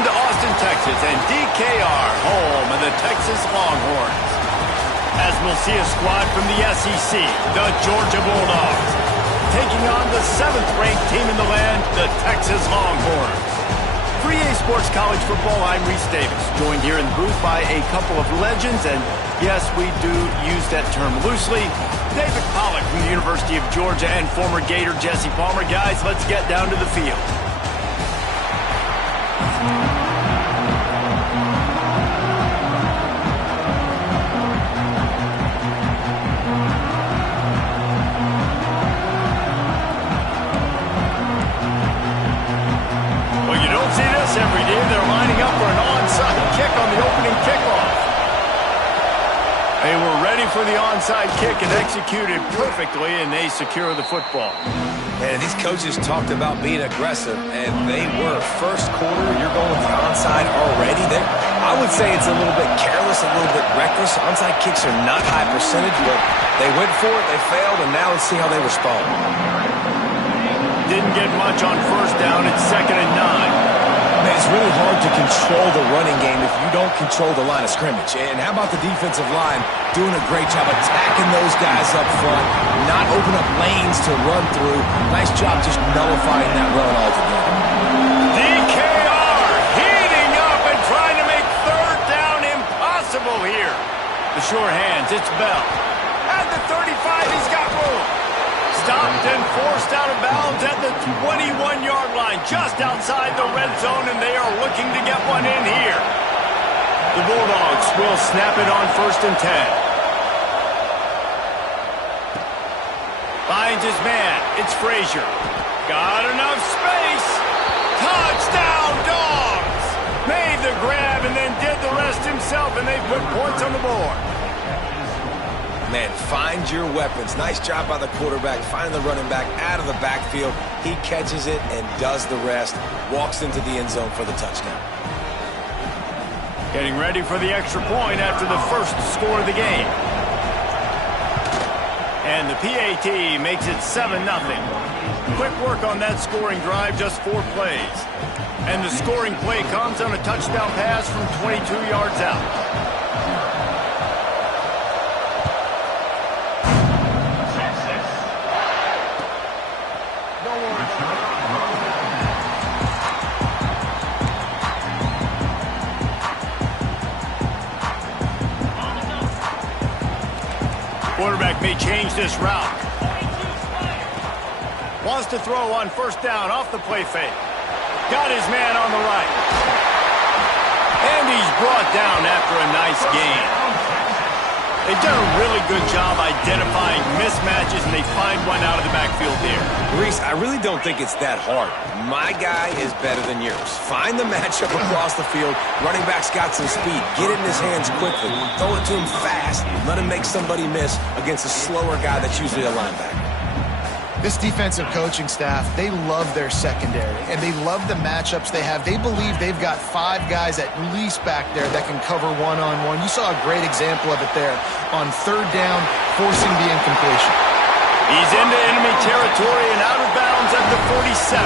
Welcome to Austin, Texas, and DKR, home of the Texas Longhorns. As we'll see a squad from the SEC, the Georgia Bulldogs, taking on the 7th-ranked team in the land, the Texas Longhorns. For EA Sports College Football, I'm Reese Davis, joined here in the booth by a couple of legends, and yes, we do use that term loosely. David Pollack from the University of Georgia and former Gator Jesse Palmer. Guys, let's get down to the field. Well, you don't see this every day. They're lining up for an onside kick on the opening kickoff. They were ready for the onside kick and executed perfectly, and they secure the football. And these coaches talked about being aggressive, and they were. First quarter, you're going with the onside already. I would say it's a little bit careless, a little bit reckless. Onside kicks are not high percentage, but they went for it, they failed, and now let's see how they respond. Didn't get much on first down. It's 2nd and 9. Man, it's really hard to control the running game if you don't control the line of scrimmage. And how about the defensive line doing a great job attacking those guys up front, not open up lanes to run through. Nice job just nullifying that run altogether. DKR heating up and trying to make 3rd down impossible here. The sure hands, it's Bell. At the 35, he's got room. Stopped and forced out of bounds at the 21-yard line, just outside the red zone, and they are looking to get one in here. The Bulldogs will snap it on 1st and 10. Finds his man. It's Frazier. Got enough space. Touchdown, Dogs! Made the grab and then did the rest himself, and they put points on the board. Man, find your weapons. Nice job by the quarterback, finding the running back out of the backfield. He catches it and does the rest. Walks into the end zone for the touchdown. Getting ready for the extra point after the first score of the game. And the PAT makes it 7-0. Quick work on that scoring drive, just 4 plays. And the scoring play comes on a touchdown pass from 22 yards out. Quarterback may change this route. Wants to throw on 1st down off the play fake. Got his man on the right. And he's brought down after a nice gain. They've done a really good job identifying mismatches, and they find one out of the backfield there. Reese, I really don't think it's that hard. My guy is better than yours. Find the matchup across the field. Running back's got some speed. Get it in his hands quickly. Throw it to him fast. Let him make somebody miss against a slower guy that's usually a linebacker. This defensive coaching staff, they love their secondary, and they love the matchups they have. They believe they've got 5 guys at least back there that can cover one-on-one. You saw a great example of it there on 3rd down, forcing the incompletion. He's into enemy territory and out of bounds at the 47.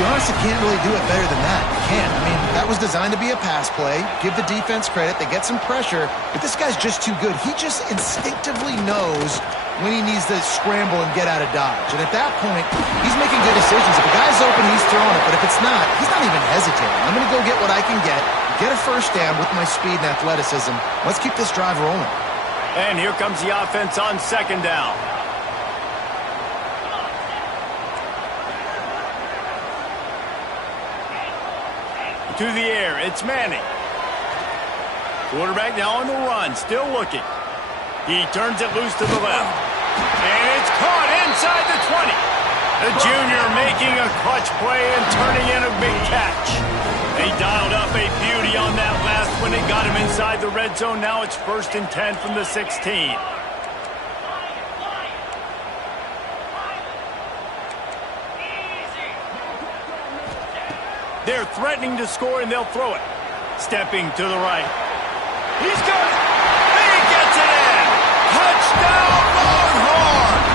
You honestly can't really do it better than that. You can't. I mean, that was designed to be a pass play. Give the defense credit. They get some pressure, but this guy's just too good. He just instinctively knows when he needs to scramble and get out of dodge. And at that point, he's making good decisions. If a guy's open, he's throwing it. But if it's not, he's not even hesitating. I'm going to go get what I can get a 1st down with my speed and athleticism. Let's keep this drive rolling. And here comes the offense on 2nd down. To the air, it's Manning. Quarterback now on the run, still looking. He turns it loose to the left. And it's caught inside the 20. The junior making a clutch play and turning in a big catch. They dialed up a beauty on that last one. It got him inside the red zone. Now it's 1st and 10 from the 16. They're threatening to score, and they'll throw it. Stepping to the right. He's got it. He gets it in. Touchdown, Longhorns!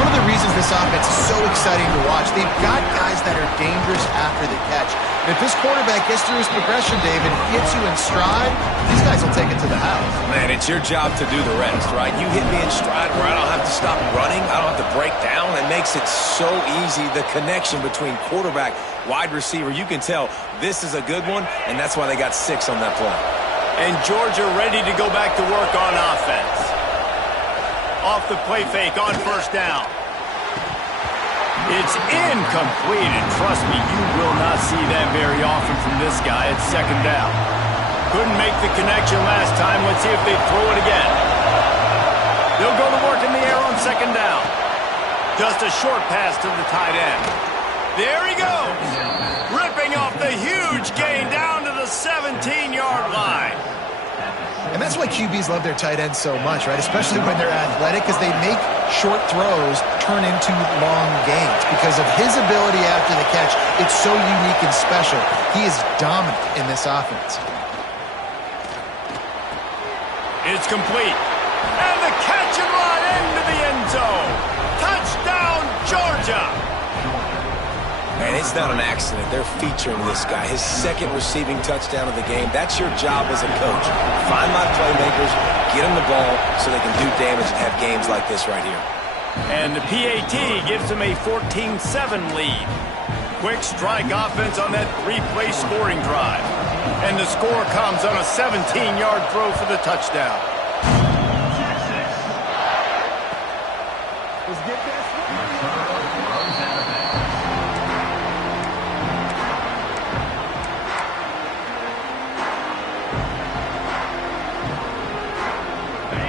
One of the reasons reasons this offense is so exciting to watch. They've got guys that are dangerous after the catch. And if this quarterback gets through his progression, David, gets you in stride, these guys will take it to the house. Man, it's your job to do the rest, right? You hit me in stride where I don't have to stop running. I don't have to break down. It makes it so easy, the connection between quarterback, wide receiver. You can tell this is a good one, and that's why they got 6 on that play. And Georgia ready to go back to work on offense. Off the play fake on first down. It's incomplete, and trust me, you will not see that very often from this guy. It's second down. Couldn't make the connection last time. Let's see if they throw it again. They'll go to work in the air on second down. Just a short pass to the tight end. There he goes. Ripping off the huge gain down to the 17-yard line. And that's why QBs love their tight ends so much, right? Especially when they're athletic, because they make short throws turn into long gains. Because of his ability after the catch, it's so unique and special. He is dominant in this offense. It's complete. And the catch and run into the end zone. Touchdown, Georgia. And it's not an accident. They're featuring this guy. His second receiving touchdown of the game. That's your job as a coach. Find my playmakers, get them the ball so they can do damage and have games like this right here. And the PAT gives them a 14-7 lead. Quick strike offense on that 3-play scoring drive. And the score comes on a 17-yard throw for the touchdown. Let's get that.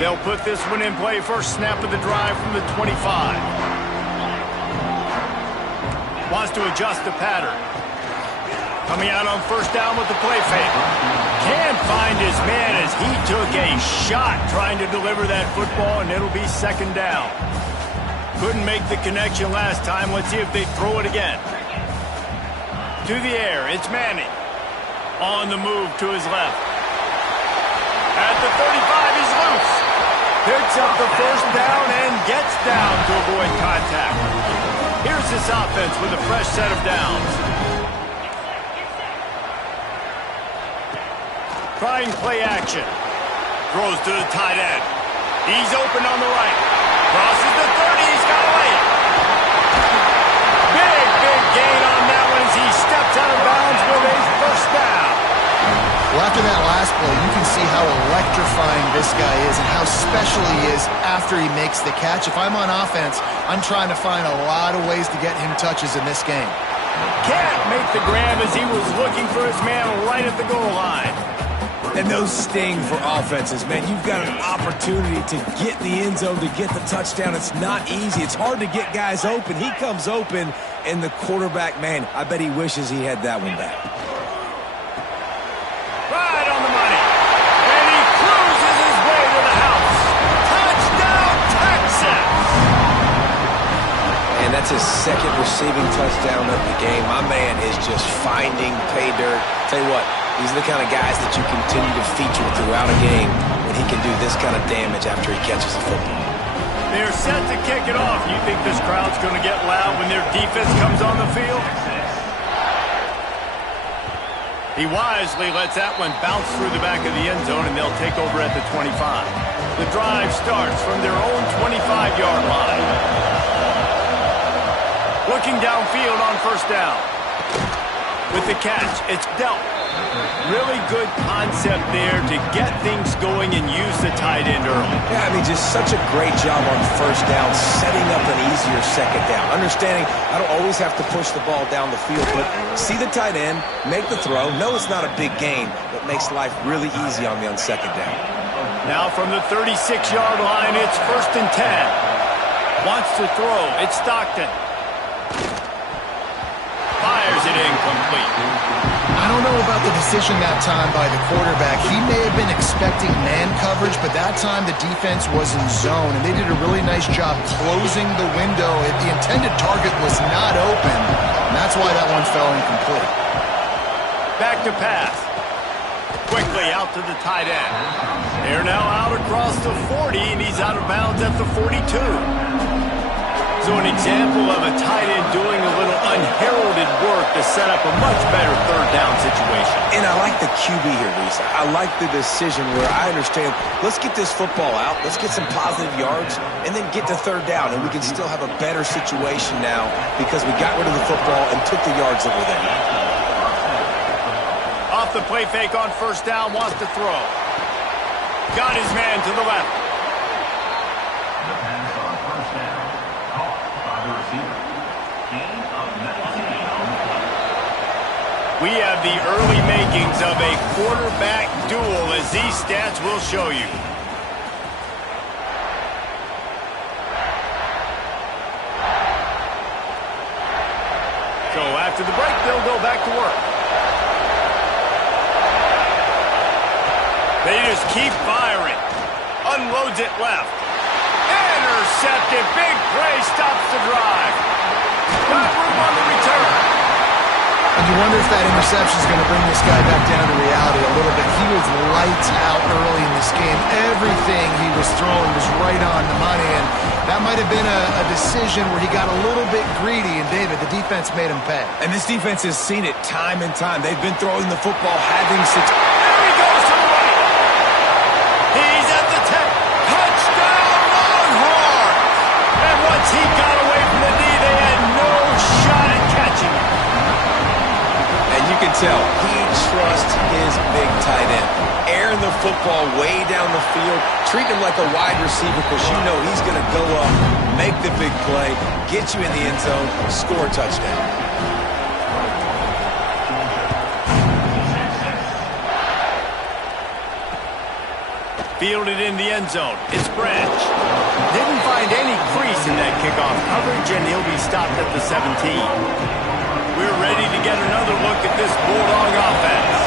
They'll put this one in play. First snap of the drive from the 25. Wants to adjust the pattern. Coming out on first down with the play fake. Can't find his man as he took a shot trying to deliver that football, and it'll be second down. Couldn't make the connection last time. Let's see if they throw it again. To the air, it's Manning. On the move to his left. At the 35, he's loose. Picks up the first down and gets down to avoid contact. Here's this offense with a fresh set of downs. Trying play action. Throws to the tight end. He's open on the right. Crosses the 30. He's got a lane. Big gain on that one as he steps out of bounds with a first down. Well, after that last play, you can see how electrifying this guy is and how special he is after he makes the catch. If I'm on offense, I'm trying to find a lot of ways to get him touches in this game. Can't make the grab as he was looking for his man right at the goal line. And those sting for offenses, man. You've got an opportunity to get in the end zone, to get the touchdown. It's not easy. It's hard to get guys open. He comes open, and the quarterback, man, I bet he wishes he had that one back. Right on the money. And he cruises his way to the house. Touchdown, Texas! And that's his second receiving touchdown of the game. My man is just finding pay dirt. Tell you what, these are the kind of guys that you continue to feature throughout a game when he can do this kind of damage after he catches the football. They're set to kick it off. You think this crowd's going to get loud when their defense comes on the field? He wisely lets that one bounce through the back of the end zone, and they'll take over at the 25. The drive starts from their own 25-yard line. Looking downfield on first down. With the catch, it's dealt. Really good concept there to get things going and use the tight end early. Yeah, I mean, just such a great job on first down, setting up an easier second down. Understanding I don't always have to push the ball down the field, but see the tight end, make the throw. No, it's not a big gain, but makes life really easy on me on second down. Now from the 36-yard line, it's first and 10. Wants to throw. It's Stockton. Fires it incomplete. I don't know about the decision that time by the quarterback. He may have been expecting man coverage, but that time the defense was in zone, and they did a really nice job closing the window. The intended target was not open, and that's why that one fell incomplete. Back to pass. Quickly out to the tight end. They're now out across the 40, and he's out of bounds at the 42. So an example of a tight end doing a little unheralded work to set up a much better third down situation. And I like the QB here, Reese. I like the decision where I understand, let's get this football out, let's get some positive yards, and then get to third down, and we can still have a better situation now because we got rid of the football and took the yards that were there. Off the play fake on first down, wants to throw. Got his man to the left. The pass on first down, caught by the receiver. Gain of 19 on the play. We have the early makings of a quarterback duel, as these stats will show you. So after the break, they'll go back to work. They just keep firing. Unloads it left. Intercepted. Big play stops the drive. Got room on the return. And you wonder if that interception is going to bring this guy back down to reality a little bit. He was lights out early in this game. Everything he was throwing was right on the money, and that might have been a decision where he got a little bit greedy, and David, the defense made him pay. And this defense has seen it time and time. They've been throwing the football, having success. There he goes to the right. He's at the 10. Touchdown, Longhorns! And once he got away from the knee, they had no shot at catching him. And you can tell he trusts his big tight end. Airing the football way down the field, treat him like a wide receiver because you know he's going to go up, make the big play, get you in the end zone, score a touchdown. Fielded in the end zone. It's Branch. Didn't find any crease in that kickoff coverage, and he'll be stopped at the 17. We're ready to get another look at this Bulldog offense.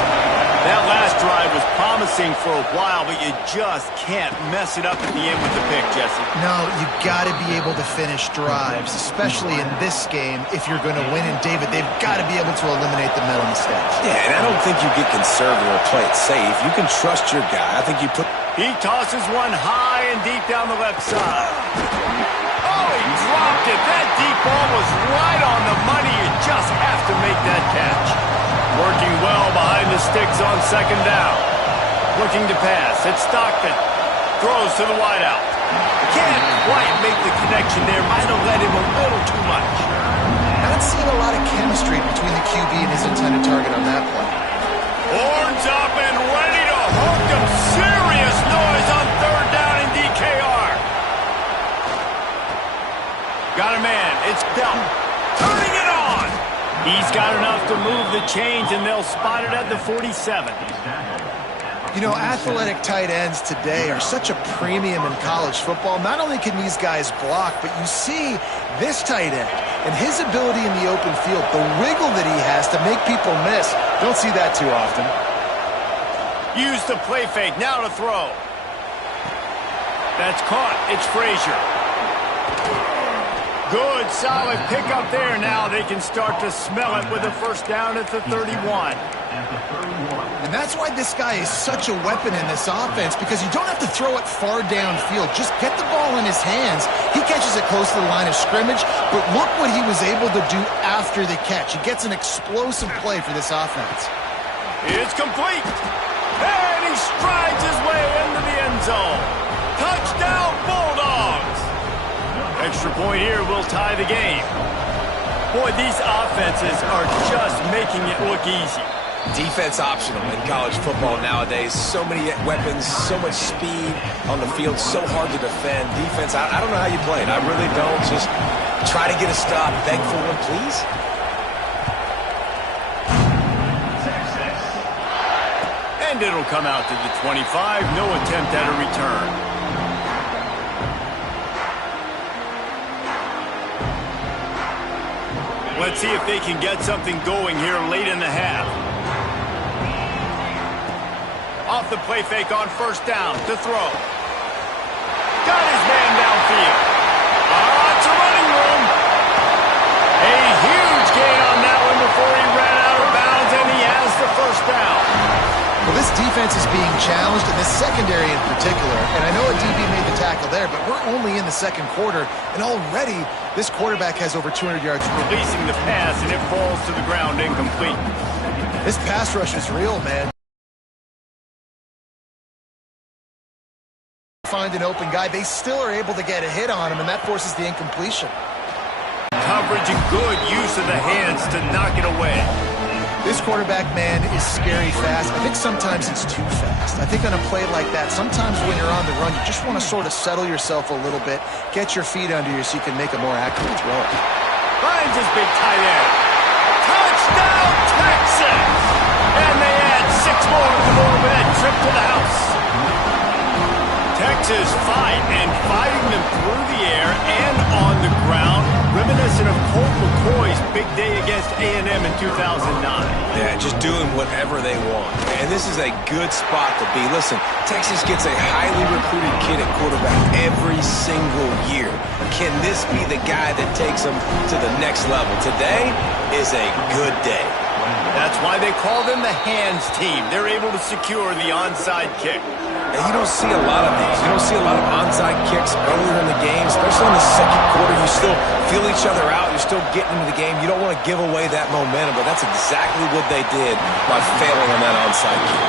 That last drive was promising for a while, but you just can't mess it up at the end with the pick, Jesse. No, you got to be able to finish drives, especially in this game. If you're going to win, and David, they've got to be able to eliminate the mental mistakes. Yeah, and I don't think you get conservative or play it safe. You can trust your guy. I think you put... He tosses one high and deep down the left side. Oh, he dropped it. That deep ball was right on the money. You just have to make that catch. Working well behind the sticks on second down. Looking to pass. It's Stockton. Throws to the wideout. Can't quite make the connection there. Might have led him a little too much. Not seeing a lot of chemistry between the QB and his intended target on that play. Horns up and ready to hook him. Serious noise on third down in DKR. Got a man. It's Bell. Turning it on. He's got enough to move the chains, and they'll spot it at the 47. You know, athletic tight ends today are such a premium in college football. Not only can these guys block, but you see this tight end and his ability in the open field, the wiggle that he has to make people miss. Don't see that too often. Use the play fake. Now to throw. That's caught. It's Frazier. Good, solid pickup there. Now they can start to smell it with a first down at the 31. And that's why this guy is such a weapon in this offense, because you don't have to throw it far downfield. Just get the ball in his hands. He catches it close to the line of scrimmage, but look what he was able to do after the catch. He gets an explosive play for this offense. It's complete. And he strides his way into the end zone. Touchdown, Bulldogs. Extra point here will tie the game. Boy, these offenses are just making it look easy. Defense optional in college football nowadays. So many weapons, so much speed on the field, so hard to defend. Defense, I don't know how you play it. I really don't. Just try to get a stop. Beg for one, please. And it'll come out to the 25. No attempt at a return. Let's see if they can get something going here late in the half. Off the play fake on first down to throw. Got his man downfield. Lots of running room. A huge gain on that one before he ran out of bounds, and he has the first down. Well, this defense is being challenged, and the secondary in particular. And I know a DB made the tackle there, but we're only in the second quarter, and already This quarterback has over 200 yards. Releasing the pass, and it falls to the ground incomplete. This pass rush is real, man. Find an open guy, they still are able to get a hit on him, and that forces the incompletion. Coverage and good use of the hands to knock it away. This quarterback, man, is scary fast. I think sometimes it's too fast. I think on a play like that, sometimes when you're on the run, you just want to sort of settle yourself a little bit, get your feet under you so you can make a more accurate throw. Finds his big tight end. Touchdown, Texas! And they add 6 more to the board with that trip to the house. Texas fighting them through the air and on the ground, reminiscent of Colt McCoy's big day against A&M in 2009. Yeah, just doing whatever they want. And this is a good spot to be. Listen, Texas gets a highly recruited kid at quarterback every single year. Can this be the guy that takes them to the next level? Today is a good day. That's why they call them the hands team. They're able to secure the onside kick. And you don't see a lot of these. You don't see a lot of onside kicks earlier in the game, especially in the second quarter. You still feel each other out. You're still getting into the game. You don't want to give away that momentum, but that's exactly what they did by failing on that onside kick.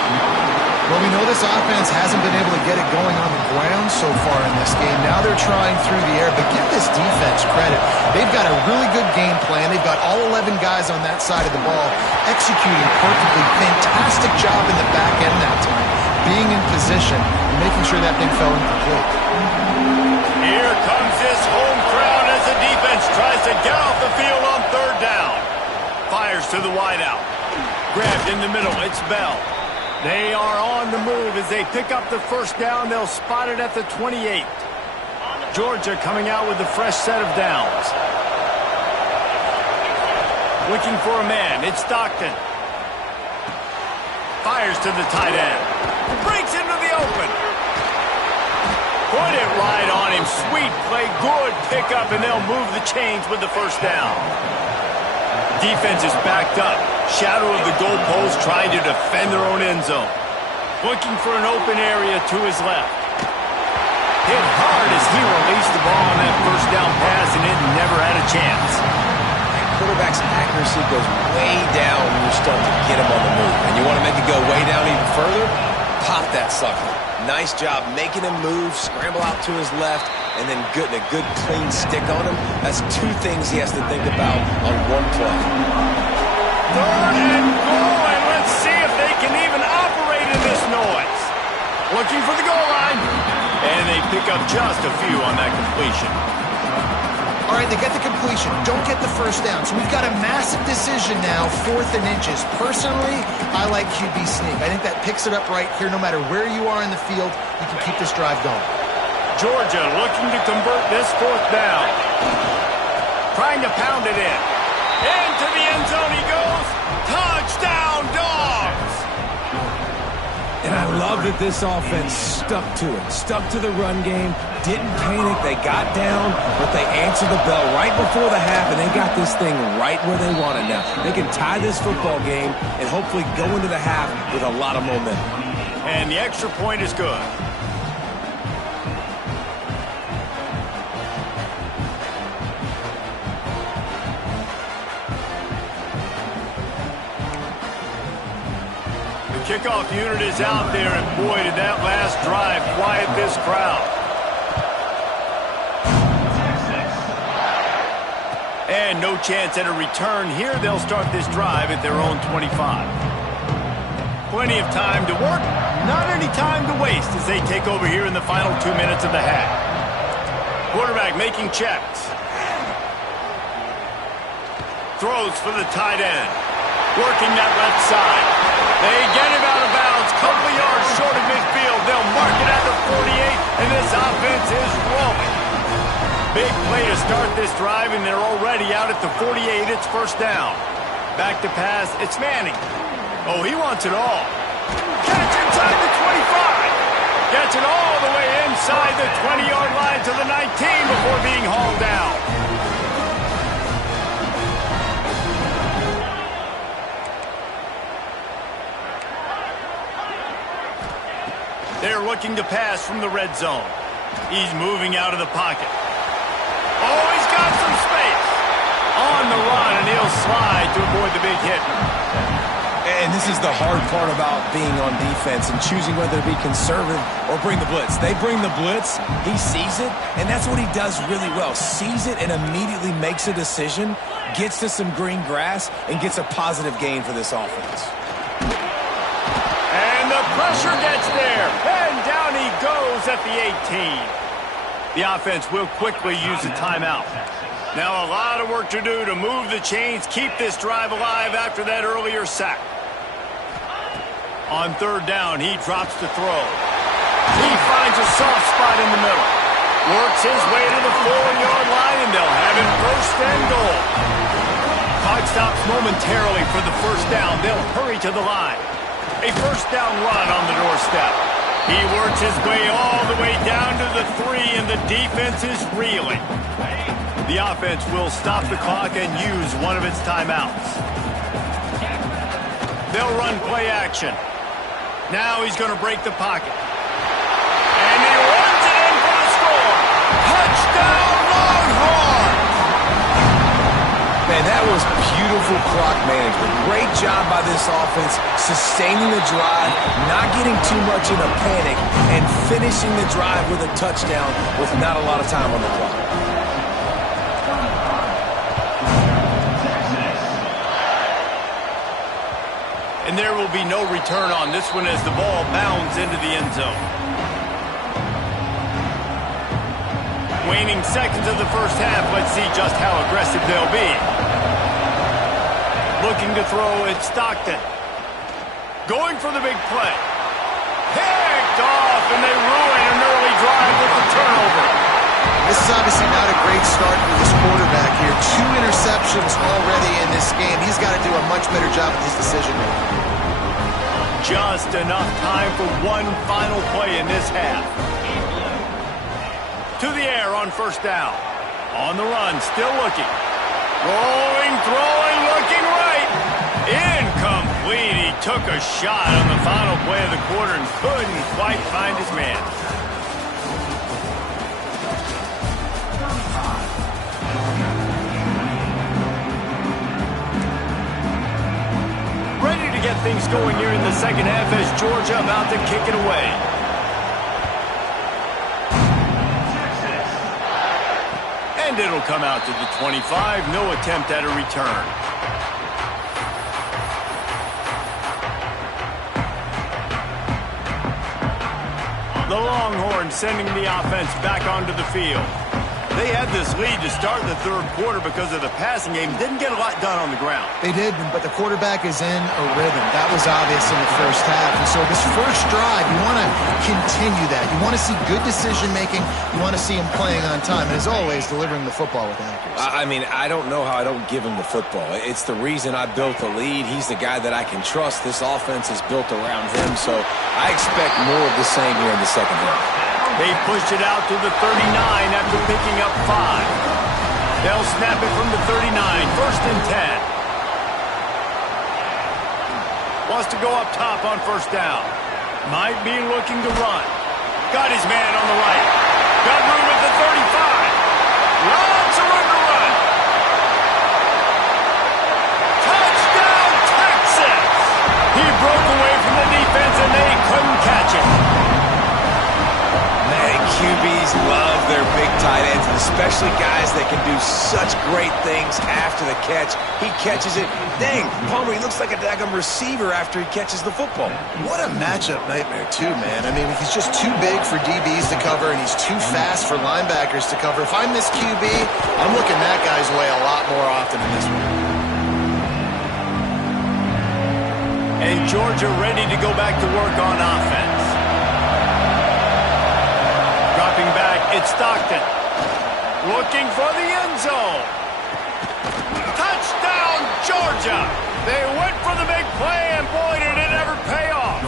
Well, we know this offense hasn't been able to get it going on the ground so far in this game. Now they're trying through the air, but give this defense credit. They've got a really good game plan. They've got all 11 guys on that side of the ball executing perfectly. Fantastic job in the back end that time, being in position and making sure that thing fell incomplete. Here comes this home crowd as the defense tries to get off the field on 3rd down. Fires to the wideout. Grabbed in the middle. It's Bell. They are on the move as they pick up the 1st down. They'll spot it at the 28. Georgia coming out with a fresh set of downs. Looking for a man. It's Stockton. Fires to the tight end. Breaks into the open. Put it right on him. Sweet play. Good pickup, and they'll move the chains with the 1st down. Defense is backed up. Shadow of the goalpost trying to defend their own end zone. Looking for an open area to his left. Hit hard as he released the ball on that 1st down pass, and it never had a chance. Quarterback's accuracy goes way down when you start to get him on the move. And you want to make it go way down even further? Pop that sucker. Nice job making him move, scramble out to his left, and then getting a good clean stick on him. That's 2 things he has to think about on one play. 3rd and goal, and let's see if they can even operate in this noise. Looking for the goal line, and they pick up just a few on that completion. All right, they get the completion. Don't get the 1st down. So we've got a massive decision now, 4th and inches. Personally, I like QB sneak. I think that picks it up right here. No matter where you are in the field, you can keep this drive going. Georgia looking to convert this 4th down. Trying to pound it in. Into the end zone he goes. Touchdown, Dogs! And I love that this offense stuck to it. Stuck to the run game. Didn't panic. They got down, but they answered the bell right before the half, and they got this thing right where they want it now. They can tie this football game and hopefully go into the half with a lot of momentum. And the extra point is good. Kickoff unit is out there, and boy, did that last drive quiet this crowd. And no chance at a return here. They'll start this drive at their own 25. Plenty of time to work, not any time to waste as they take over here in the final 2 minutes of the half. Quarterback making checks. Throws for the tight end. Working that left side. They get him out of bounds, couple of yards short of midfield. They'll mark it at the 48, and this offense is rolling. Big play to start this drive, and they're already out at the 48. It's 1st down. Back to pass. It's Manning. Oh, he wants it all. Catch inside the 25. Gets it all the way inside the 20-yard line to the 19 before being hauled down. They're looking to pass from the red zone. He's moving out of the pocket. Oh, he's got some slide to avoid the big hit. And this is the hard part about being on defense and choosing whether to be conservative or bring the blitz. They bring the blitz, he sees it, and that's what he does really well. Sees it and immediately makes a decision, gets to some green grass, and gets a positive gain for this offense. And the pressure gets there, and down he goes at the 18. The offense will quickly use a timeout. Now a lot of work to do to move the chains, keep this drive alive after that earlier sack. On third down, he drops to throw. He finds a soft spot in the middle. Works his way to the 4-yard line, and they'll have it first and goal. Clock stops momentarily for the first down. They'll hurry to the line. A first down run on the doorstep. He works his way all the way down to the 3, and the defense is reeling. The offense will stop the clock and use one of its timeouts. They'll run play action. Now he's going to break the pocket. And he runs it in for the score. Touchdown, Longhorns! Man, that was beautiful clock management. Great job by this offense, sustaining the drive, not getting too much in a panic, and finishing the drive with a touchdown with not a lot of time on the clock. And there will be no return on this one as the ball bounds into the end zone. Waning seconds of the first half. Let's see just how aggressive they'll be. Looking to throw, it's Stockton. Going for the big play. Picked off, and they ruin an early drive with the turnover. This is obviously not a great start for this quarterback here. 2 interceptions already in this game. He's got to do a much better job with his decision-making. Just enough time for one final play in this half. To the air on first down. On the run, still looking. Rolling, throwing, looking right. Incomplete. He took a shot on the final play of the quarter and couldn't quite find his man. Ready to get things going here in the second half as Georgia about to kick it away. And it'll come out to the 25. No attempt at a return. The Longhorns sending the offense back onto the field. They had this lead to start the third quarter because of the passing game. Didn't get a lot done on the ground. They did, but the quarterback is in a rhythm. That was obvious in the first half. And so this first drive, you want to continue that. You want to see good decision-making. You want to see him playing on time. And as always, delivering the football with accuracy. I mean, I don't know how I don't give him the football. It's the reason I built the lead. He's the guy that I can trust. This offense is built around him. So I expect more of the same here in the second half. They pushed it out to the 39 after picking up 5. They'll snap it from the 39, first and 10. Wants to go up top on first down. Might be looking to run. Got his man on the right. Got room at the 35. Lots of room to run. Touchdown, Texas! He broke away from the defense and they couldn't catch it. QBs love their big tight ends, especially guys that can do such great things after the catch. He catches it. Dang, Palmer, he looks like a daggum receiver after he catches the football. What a matchup nightmare, too, man. I mean, he's just too big for DBs to cover, and he's too fast for linebackers to cover. If I'm this QB, I'm looking that guy's way a lot more often than this one. And Georgia ready to go back to work on offense. Back, it's Stockton. Looking for the end zone. Touchdown, Georgia! They went for the big play, and boy, did it ever pay off.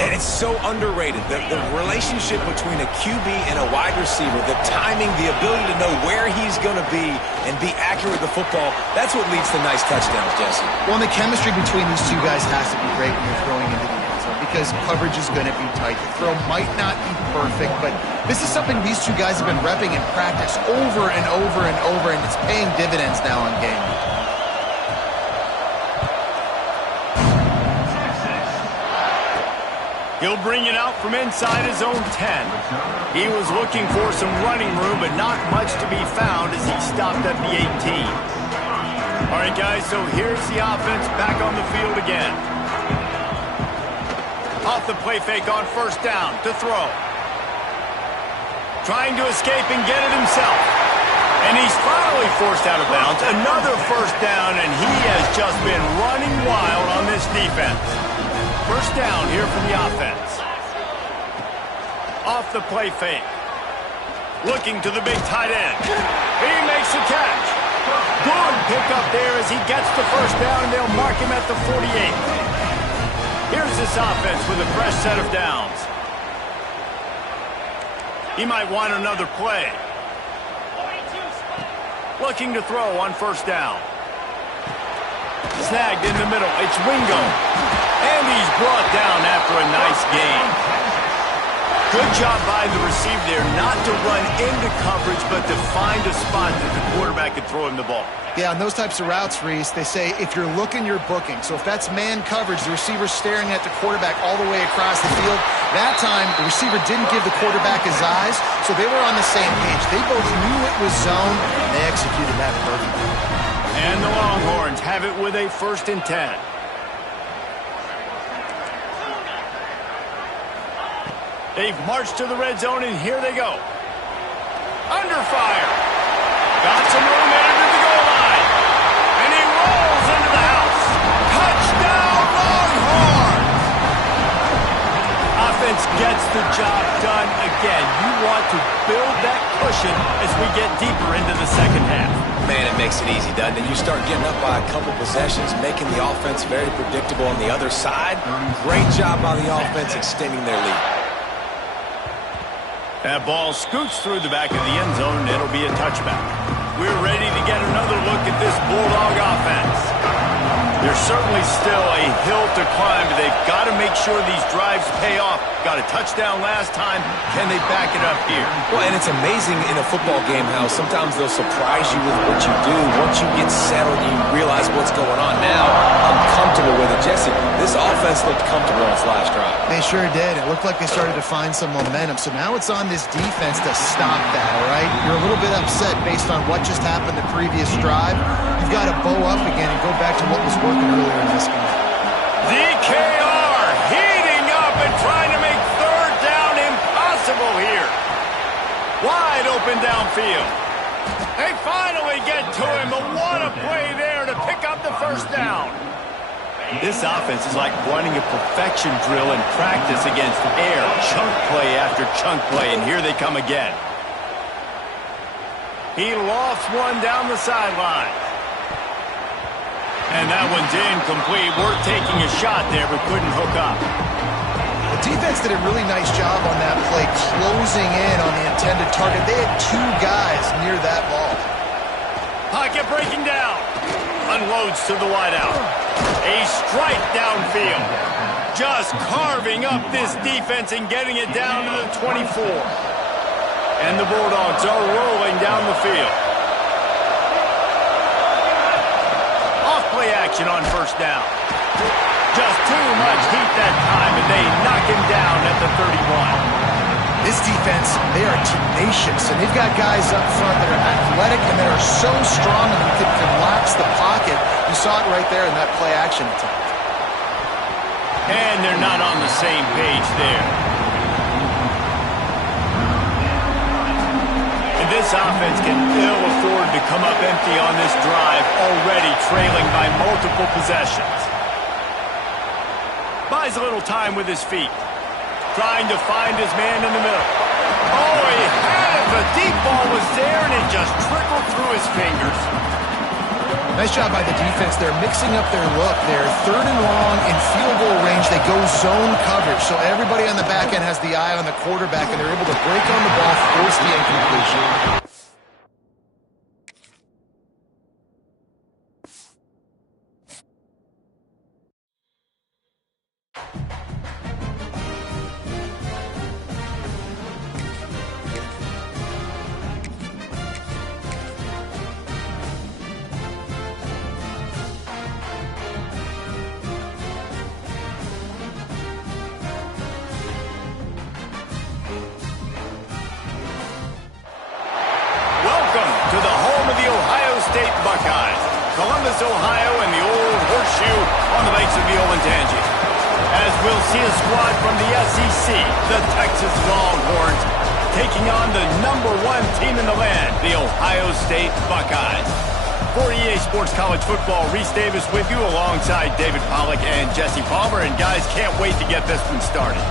And it's so underrated. The relationship between a QB and a wide receiver, the timing, the ability to know where he's going to be and be accurate with the football, that's what leads to nice touchdowns, Jesse. Well, and the chemistry between these two guys has to be great when you're throwing into the end zone. because coverage is going to be tight. The throw might not be perfect, but this is something these two guys have been repping in practice over and over and over, and it's paying dividends now in game. He'll bring it out from inside his own 10. He was looking for some running room, but not much to be found as he stopped at the 18. All right, guys, so here's the offense back on the field again. Off the play fake on first down to throw. Trying to escape and get it himself. And he's finally forced out of bounds. Another first down, and he has just been running wild on this defense. First down here for the offense. Off the play fake. Looking to the big tight end. He makes the catch. Good pickup there as he gets the first down, and they'll mark him at the 48. Here's this offense with a fresh set of downs. He might want another play. Looking to throw on first down. Snagged in the middle. It's Wingo. And he's brought down after a nice gain. Good job by the receiver there not to run into coverage, but to find a spot that the quarterback could throw him the ball. Yeah, on those types of routes, Reese, they say if you're looking, you're booking. So if that's man coverage, the receiver's staring at the quarterback all the way across the field. That time, the receiver didn't give the quarterback his eyes, so they were on the same page. They both knew it was zone, and they executed that perfectly. And the Longhorns have it with a 1st and 10. They've marched to the red zone, and here they go. Under fire. Got some room headed to the goal line. And he rolls into the house. Touchdown, Longhorns! Offense gets the job done again. You want to build that cushion as we get deeper into the second half. Man, it makes it easy, doesn't it? You start getting up by a couple possessions, making the offense very predictable on the other side. Great job by the offense extending their lead. That ball scoots through the back of the end zone, and it'll be a touchback. We're ready to get another look at this Bulldog offense. There's certainly still a hill to climb, but they've got to make sure these drives pay off. Got a touchdown last time. Can they back it up here? Well, and it's amazing in a football game how sometimes they'll surprise you with what you do. Once you get settled, you realize what's going on. Now, I'm comfortable with it. Jesse, this offense looked comfortable on its last drive. They sure did. It looked like they started to find some momentum. So now it's on this defense to stop that, all right? You're a little bit upset based on what just happened the previous drive. You've got to bow up again and go back to what was working earlier in this game. DKR heating up and trying to make third down impossible here. Wide open downfield. They finally get to him, but what a play there to pick up the first down. This offense is like running a perfection drill in practice against air. Chunk play after chunk play, and here they come again. He lofts one down the sideline. And that one's incomplete. We're taking a shot there, but couldn't hook up. The defense did a really nice job on that play, closing in on the intended target. They had two guys near that ball. Pocket breaking down. Unloads to the wideout. A strike downfield. Just carving up this defense and getting it down to the 24. And the Bulldogs are rolling down the field. Off-play action on first down. Just too much heat that time, and they knock him down at the 31. This defense, they are tenacious, and they've got guys up front that are athletic and that are so strong and they can collapse the pocket. You saw it right there in that play action attempt. And they're not on the same page there. And this offense can ill afford to come up empty on this drive, already trailing by multiple possessions. Buys a little time with his feet. Trying to find his man in the middle. Oh, he had it. The deep ball was there, and it just trickled through his fingers. Nice job by the defense. They're mixing up their look. They're third and long in field goal range. They go zone coverage, so everybody on the back end has the eye on the quarterback, and they're able to break on the ball, force the incompletion. Buckeyes. Columbus, Ohio, and the old horseshoe on the banks of the Olentangy. As we'll see a squad from the SEC, the Texas Longhorns, taking on the #1 team in the land, the Ohio State Buckeyes. For EA Sports College Football, Reese Davis with you alongside David Pollack and Jesse Palmer. And guys, can't wait to get this one started.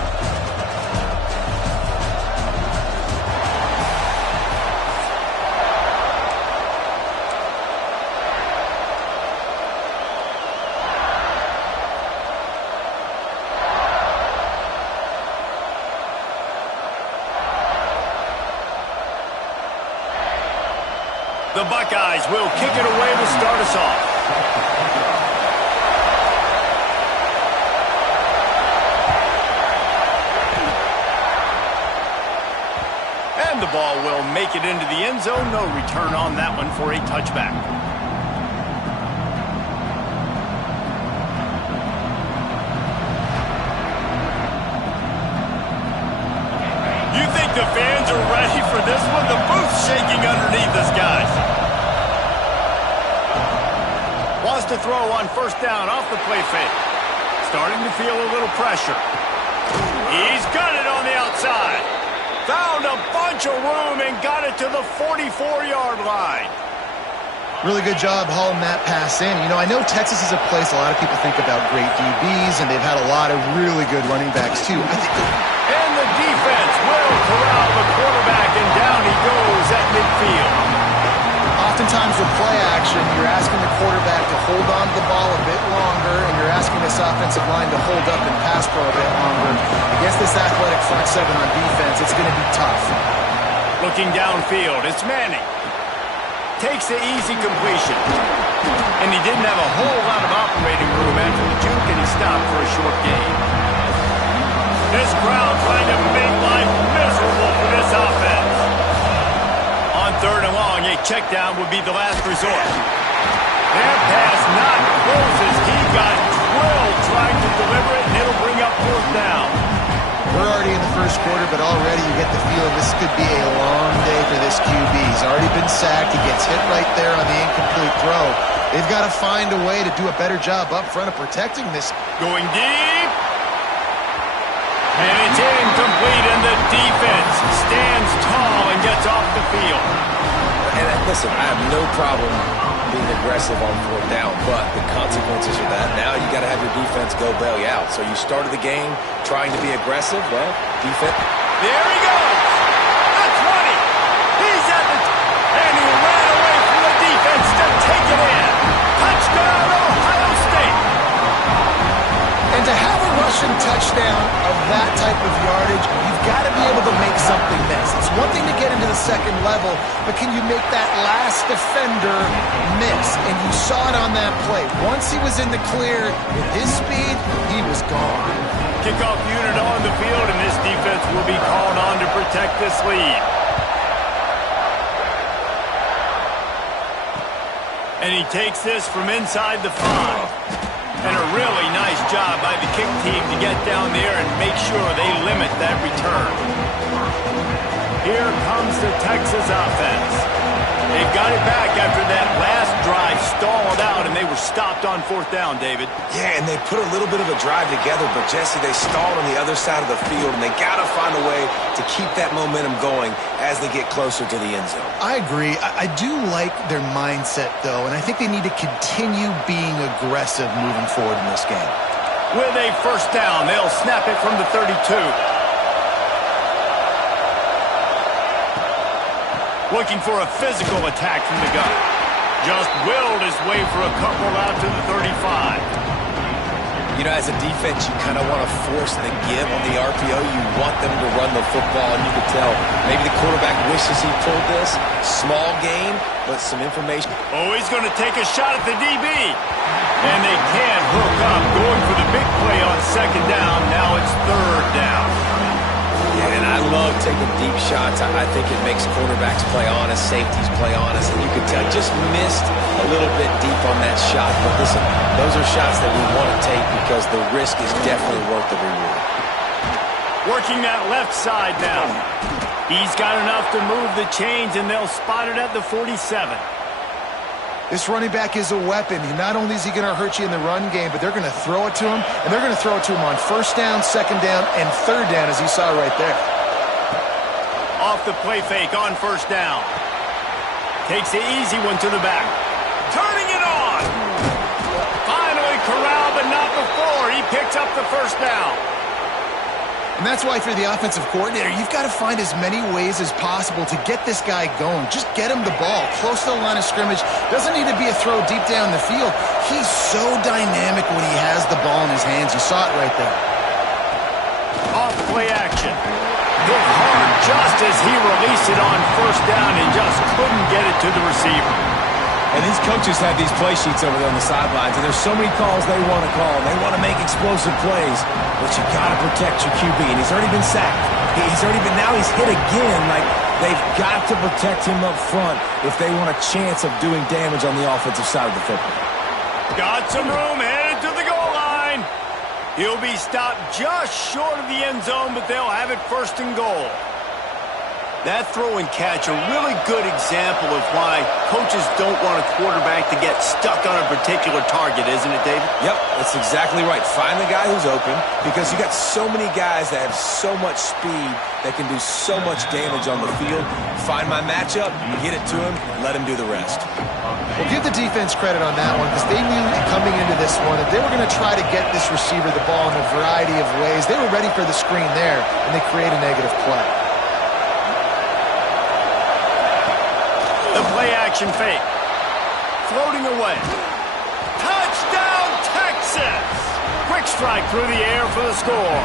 The Buckeyes will kick it away to start us off. And the ball will make it into the end zone. No return on that one for a touchback. You think the fans are ready for this one? The booth's shaking underneath us, guys. Wants to throw on first down off the play fake. Starting to feel a little pressure. He's got it on the outside. Found a bunch of room and got it to the 44-yard line. Really good job hauling that pass in. You know, I know Texas is a place a lot of people think about great DBs, and they've had a lot of really good running backs, too. And the defense will corral the quarterback, and down he goes at midfield. Oftentimes with play action, you're asking the quarterback to hold on to the ball a bit longer, and you're asking this offensive line to hold up and pass pro a bit longer. Against this athletic front seven on defense, it's going to be tough. Looking downfield, it's Manning. Takes the easy completion. And he didn't have a whole lot of operating room after the juke, and he stopped for a short gain. This crowd trying to make life miserable for this offense. On 3rd and long, a check down would be the last resort. That pass not close as he got drilled trying to deliver it, and it'll bring up 4th down. We're already in the first quarter, but already you get the feeling this could be a long day for this QB. He's already been sacked. He gets hit right there on the incomplete throw. They've got to find a way to do a better job up front of protecting this. Going deep. And it's incomplete, and the defense stands tall and gets off the field. And listen, I have no problem being aggressive on 4th down, but the consequences of that, now you got to have your defense go bail you out. So you started the game trying to be aggressive. Well, defense. There he goes. The 20. He's at the and he ran away from the defense to take it in. Touchdown, Ohio State. And to have a rushing touchdown of that type of yardage, you've got to be able to make something miss. It's one thing to get into the second level, but can you make that last defender miss? And you saw it on that play. Once he was in the clear with his speed, he was gone. Kickoff unit on the field, and this defense will be called on to protect this lead. And he takes this from inside the 5. And a really nice job by the kick team to get down there and make sure they limit that return. Here comes the Texas offense. They've got it back after that last drive stalled out, and they were stopped on 4th down, David. Yeah, and they put a little bit of a drive together, but Jesse, they stalled on the other side of the field, and they got to find a way to keep that momentum going as they get closer to the end zone. I agree. I do like their mindset, though, and I think they need to continue being aggressive moving forward in this game. With a first down, they'll snap it from the 32. Looking for a physical attack from the gun. Just willed his way for a couple out to the 35. You know, as a defense, you kind of want to force the give on the RPO. You want them to run the football, and you can tell maybe the quarterback wishes he pulled this. Small game, but some information. Oh, he's going to take a shot at the DB. And they can't hook up. Going for the big play on 2nd down. Now it's 3rd down. Yeah, and I love taking deep shots. I think it makes quarterbacks play honest, safeties play honest, and you can tell just missed a little bit deep on that shot. But listen, those are shots that we want to take because the risk is definitely worth the reward. Working that left side now. He's got enough to move the chains, and they'll spot it at the 47. This running back is a weapon. Not only is he going to hurt you in the run game, but they're going to throw it to him, and they're going to throw it to him on first down, second down, and third down, as you saw right there. Off the play fake on first down. Takes the easy one to the back. Turning it on. Finally corralled, but not before. He picks up the first down. And that's why, if you're the offensive coordinator, you've got to find as many ways as possible to get this guy going. Just get him the ball close to the line of scrimmage. Doesn't need to be a throw deep down the field. He's so dynamic when he has the ball in his hands. You saw it right there. Off play action. Hit hard just as he released it on first down and just couldn't get it to the receiver. And these coaches have these play sheets over there on the sidelines, and there's so many calls they want to call. They want to make explosive plays, but you got to protect your QB, and he's already been sacked. Now he's hit again. Like, they've got to protect him up front if they want a chance of doing damage on the offensive side of the football. Got some room, headed to the goal line. He'll be stopped just short of the end zone, but they'll have it first and goal. That throw and catch, a really good example of why coaches don't want a quarterback to get stuck on a particular target, isn't it, David? Yep, that's exactly right. Find the guy who's open, because you got so many guys that have so much speed that can do so much damage on the field. Find my matchup, get it to him, let him do the rest. Well, give the defense credit on that one, because they knew coming into this one that they were going to try to get this receiver the ball in a variety of ways. They were ready for the screen there, and they create a negative play. The play-action fake. Floating away. Touchdown, Texas! Quick strike through the air for the score.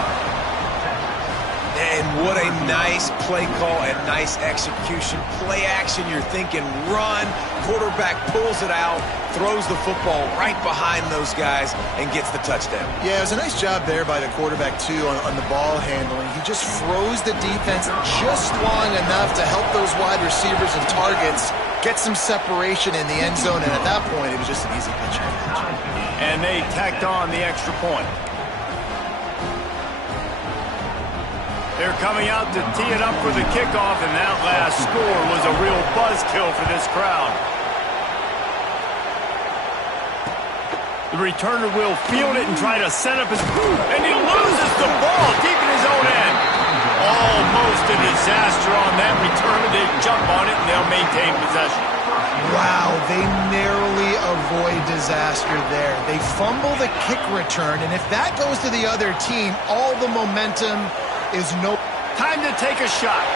And what a nice play call and nice execution. Play action, you're thinking run. Quarterback pulls it out, throws the football right behind those guys, and gets the touchdown. Yeah, it was a nice job there by the quarterback, too, on the ball handling. He just froze the defense just long enough to help those wide receivers and targets get some separation in the end zone, and at that point, it was just an easy pitch. And they tacked on the extra point. They're coming out to tee it up for the kickoff, and that last score was a real buzzkill for this crowd. The returner will field it and try to set up his... And he loses the ball deep in his own end. Almost a disaster on that return. They jump on it, and they'll maintain possession. Wow, they narrowly avoid disaster there. They fumble the kick return, and if that goes to the other team, all the momentum is no... Time to take a shot.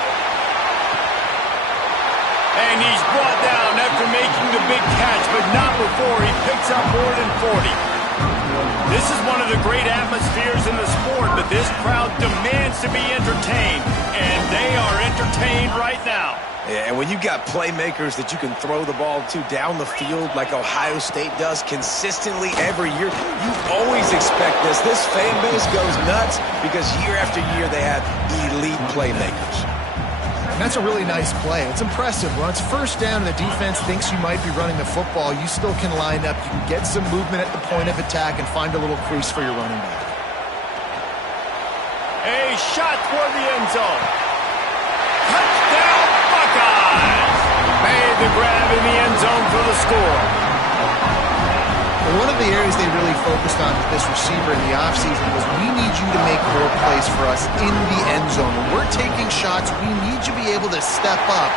And he's brought down after making the big catch, but not before he picks up more than 40. This is one of the great atmospheres in the sport, but this crowd demands to be entertained, and they are entertained right now. Yeah, and when you've got playmakers that you can throw the ball to down the field like Ohio State does consistently every year, you always expect this. This fan base goes nuts because year after year they have elite playmakers. And that's a really nice play. It's impressive. When it's first down and the defense thinks you might be running the football, you still can line up. You can get some movement at the point of attack and find a little crease for your running back. A shot toward the end zone. Touchdown, Buckeyes! Made the grab in the end zone for the score. Well, one of the areas they really focused on with this receiver in the offseason was, we need you to make more plays for us in the end zone. When we're taking shots, we need you to be able to step up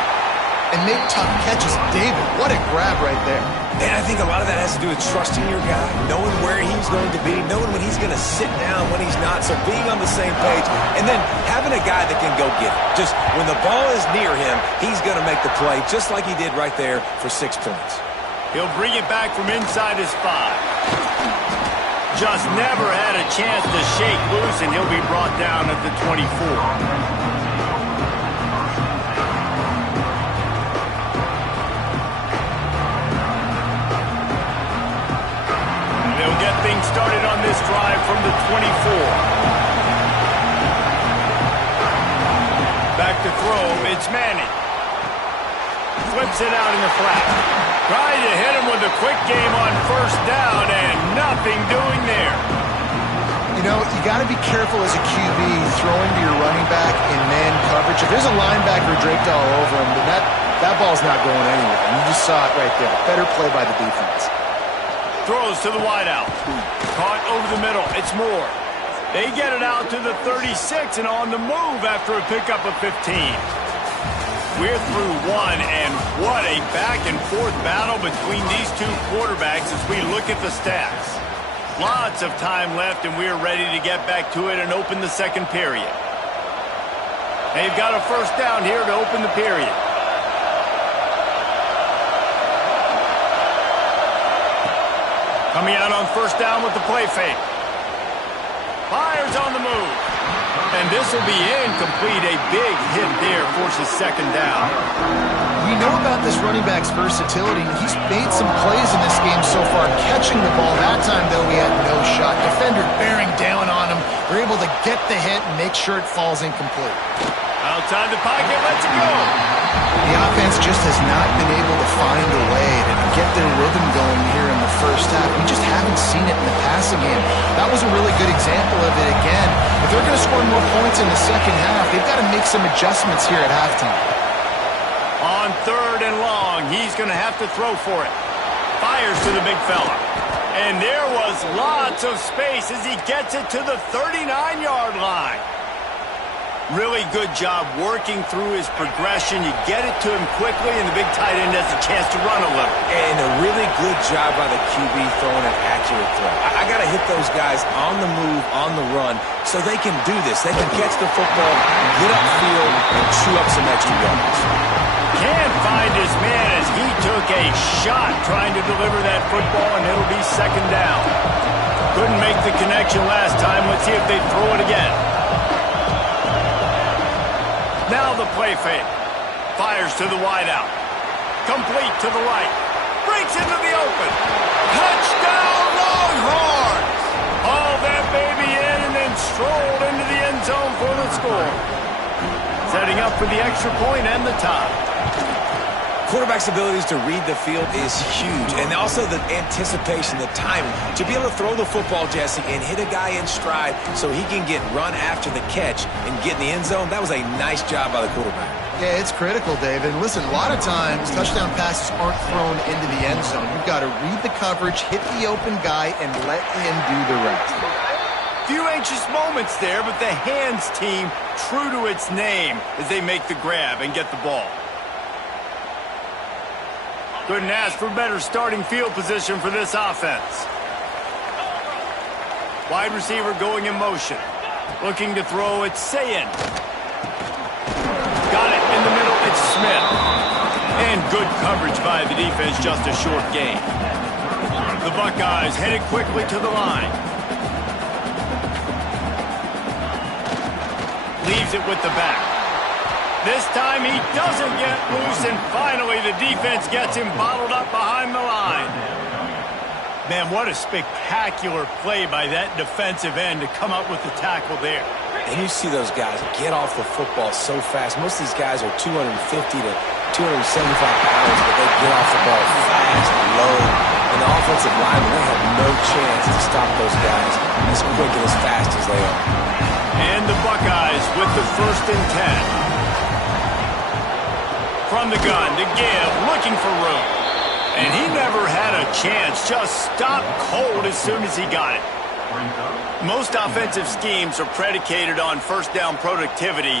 and make tough catches. David, what a grab right there. And I think a lot of that has to do with trusting your guy, knowing where he's going to be, knowing when he's going to sit down, when he's not, so being on the same page, and then having a guy that can go get it. Just when the ball is near him, he's going to make the play, just like he did right there for 6 points. He'll bring it back from inside his 5. Just never had a chance to shake loose, and he'll be brought down at the 24. They'll get things started on this drive from the 24. Back to throw, it's Manning. Flips it out in the flat. Trying to hit him with a quick game on first down, and nothing doing there. You know, you got to be careful as a QB throwing to your running back in man coverage. If there's a linebacker draped all over him, then that ball's not going anywhere. And you just saw it right there. Better play by the defense. Throws to the wideout. Caught over the middle. It's Moore. They get it out to the 36 and on the move after a pickup of 15. We're through one, and what a back-and-forth battle between these two quarterbacks as we look at the stats. Lots of time left, and we're ready to get back to it and open the second period. They've got a first down here to open the period. Coming out on first down with the play fake. Fires on the move. And this will be incomplete. A big hit there forces second down. We know about this running back's versatility, and he's made some plays in this game so far. Catching the ball that time, though, he had no shot. Defender bearing down on him. They're able to get the hit and make sure it falls incomplete. Outside the pocket, lets it go. The offense just has not been able to find a way to get their rhythm going here in the first half. We just haven't seen it in the passing game. That was a really good example of it again. If they're going to score more points in the second half, they've got to make some adjustments here at halftime. On third and long, he's going to have to throw for it. Fires to the big fella. And there was lots of space as he gets it to the 39-yard line. Really good job working through his progression. You get it to him quickly, and the big tight end has a chance to run a little. And a really good job by the QB throwing an accurate throw. I got to hit those guys on the move, on the run, so they can do this. They can catch the football, get upfield, and chew up some extra yards. Can't find his man as he took a shot trying to deliver that football, and it'll be second down. Couldn't make the connection last time. Let's see if they throw it again. Now the play fake. Fires to the wideout. Complete to the right. Breaks into the open. Touchdown Longhorns! Hauled that baby in and then strolled into the end zone for the score. Setting up for the extra point and the tie. Quarterback's abilities to read the field is huge, and also the anticipation, the timing. To be able to throw the football, Jesse, and hit a guy in stride so he can get run after the catch and get in the end zone, that was a nice job by the quarterback. Yeah, it's critical, David. And listen, a lot of times touchdown passes aren't thrown into the end zone. You've got to read the coverage, hit the open guy, and let him do the rest. Few anxious moments there, but the hands team true to its name as they make the grab and get the ball. Couldn't ask for better starting field position for this offense. Wide receiver going in motion. Looking to throw, it's Sayin. Got it in the middle, it's Smith. And good coverage by the defense, just a short gain. The Buckeyes headed quickly to the line. Leaves it with the back. This time he doesn't get loose, and finally the defense gets him bottled up behind the line. Man, what a spectacular play by that defensive end to come up with the tackle there. And you see those guys get off the football so fast. Most of these guys are 250 to 275 pounds, but they get off the ball fast, low. And the offensive linemen, they have no chance to stop those guys as quick and as fast as they are. And the Buckeyes with the 1st and 10. From the gun to give, looking for room. And he never had a chance, just stopped cold as soon as he got it. Most offensive schemes are predicated on first down productivity.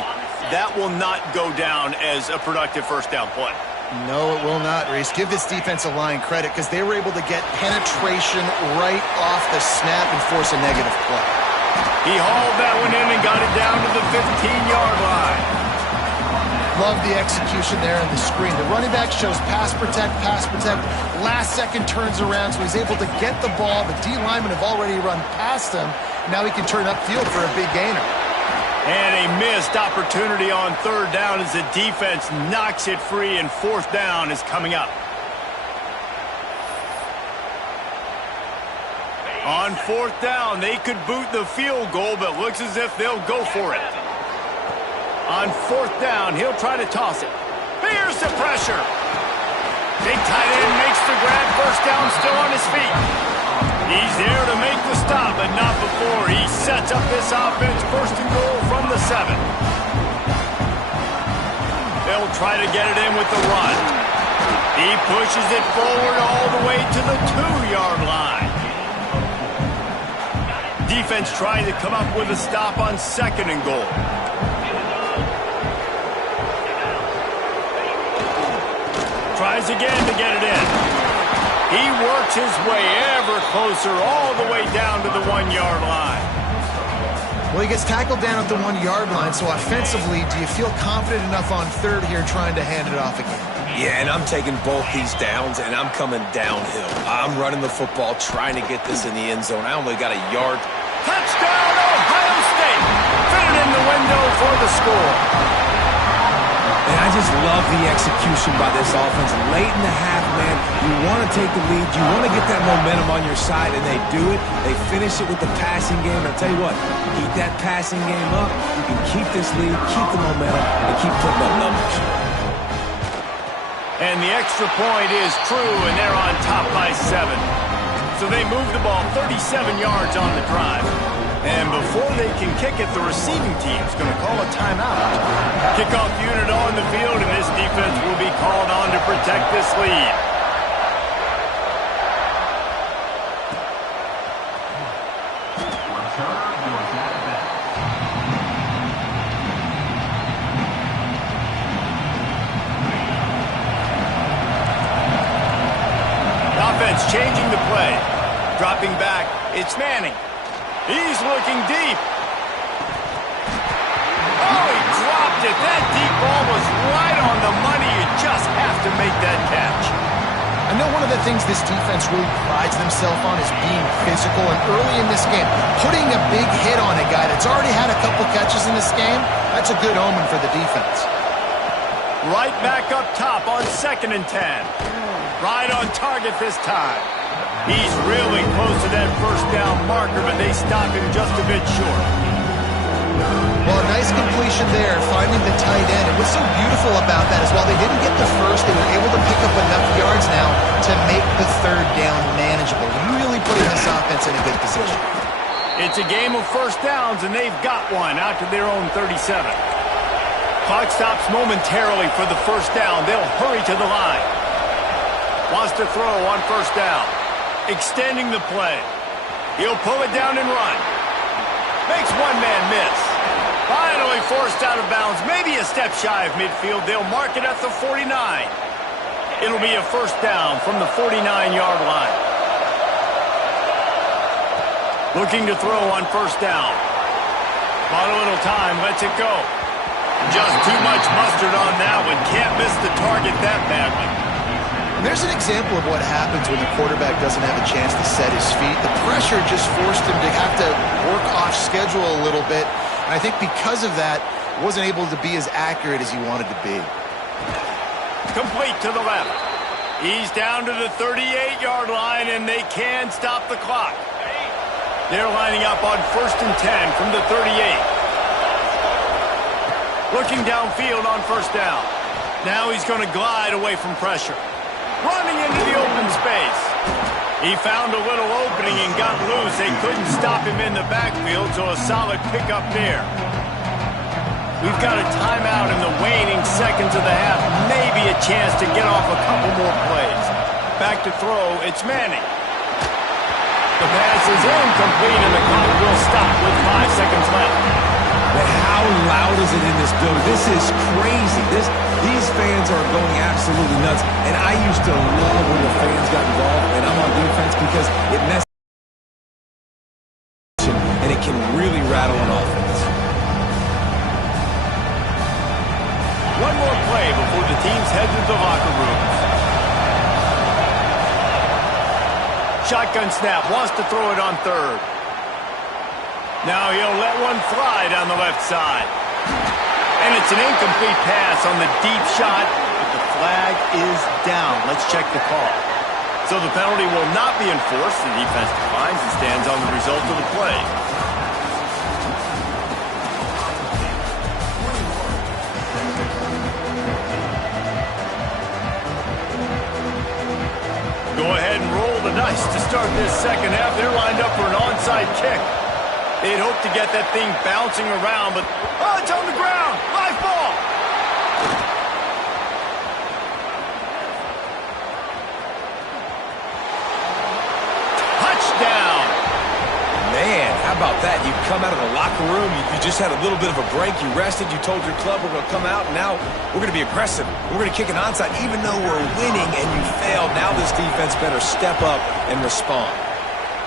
That will not go down as a productive first down play. No, it will not, Reese. Give this defensive line credit because they were able to get penetration right off the snap and force a negative play. He hauled that one in and got it down to the 15-yard line. Love the execution there in the screen. The running back shows pass protect. Last second turns around, so he's able to get the ball. The D linemen have already run past him. Now he can turn upfield for a big gainer. And a missed opportunity on third down as the defense knocks it free, and fourth down is coming up. On fourth down, they could boot the field goal, but looks as if they'll go for it. On fourth down, he'll try to toss it. Fears the pressure. Big tight end makes the grab. First down, still on his feet. He's there to make the stop, but not before he sets this offense first and goal from the 7. They'll try to get it in with the run. He pushes it forward all the way to the 2-yard line. Defense trying to come up with a stop on 2nd and goal. Tries again to get it in. He works his way ever closer all the way down to the 1-yard line. Well, he gets tackled down at the 1-yard line, so offensively, do you feel confident enough on 3rd here trying to hand it off again? Yeah, and I'm taking both these downs, and I'm coming downhill. I'm running the football, trying to get this in the end zone. I only got a yard. Touchdown, Ohio State! Fitted in the window for the score. And I just love the execution by this offense. Late in the half, man, you want to take the lead. You want to get that momentum on your side, and they do it. They finish it with the passing game. And I'll tell you what, keep that passing game up. You can keep this lead, keep the momentum, and keep putting up numbers. And the extra point is true, and they're on top by 7. So they move the ball 37 yards on the drive. And before they can kick it, the receiving team's going to call a timeout. Kickoff unit on the field, and this defense will be called on to protect this lead. Offense changing the play. Dropping back, it's Manning. He's looking deep. Oh, he dropped it. That deep ball was right on the money. You just have to make that catch. I know one of the things this defense really prides themselves on is being physical, and early in this game, putting a big hit on a guy that's already had a couple catches in this game, that's a good omen for the defense. Right back up top on 2nd and 10. Right on target this time. He's really close to that first down marker, but they stop him just a bit short. Well, a nice completion there, finding the tight end. And what's so beautiful about that is while they didn't get the first, they were able to pick up enough yards now to make the 3rd down manageable. Really putting this offense in a good position. It's a game of first downs, and they've got one out to their own 37. Clock stops momentarily for the first down. They'll hurry to the line. Wants to throw on first down. Extending the play. He'll pull it down and run. Makes one man miss. Finally forced out of bounds. Maybe a step shy of midfield. They'll mark it at the 49. It'll be a first down from the 49-yard line. Looking to throw on first down. Bought a little time. Lets it go. Just too much mustard on that one. Can't miss the target that badly. And there's an example of what happens when the quarterback doesn't have a chance to set his feet. The pressure just forced him to have to work off schedule a little bit. And I think because of that, wasn't able to be as accurate as he wanted to be. Complete to the left. He's down to the 38-yard line, and they can stop the clock. They're lining up on 1st and 10 from the 38. Looking downfield on first down. Now he's going to glide away from pressure. Running into the open space. He found a little opening and got loose. They couldn't stop him in the backfield, so a solid pickup there. We've got a timeout in the waning seconds of the half. Maybe a chance to get off a couple more plays. Back to throw, it's Manning. The pass is incomplete, and the clock will stop with 5 seconds left. But how loud is it in this building? This is crazy. These fans are going absolutely nuts. And I used to love when the fans got involved, and I'm on defense because it messes and it can really rattle an offense. One more play before the teams head to the locker rooms. Shotgun snap, wants to throw it on 3rd. Now he'll let one fly down the left side. And it's an incomplete pass on the deep shot, but the flag is down. Let's check the call. So the penalty will not be enforced. The defense declines and stands on the result of the play. Go ahead and roll the dice to start this second half. They're lined up for an onside kick. They'd hope to get that thing bouncing around, but oh, it's on the ground. Live ball. Touchdown. Man, how about that? You come out of the locker room, you just had a little bit of a break, you rested, you told your club we're going to come out, and now we're going to be aggressive. We're going to kick an onside, even though we're winning and you failed. Now this defense better step up and respond.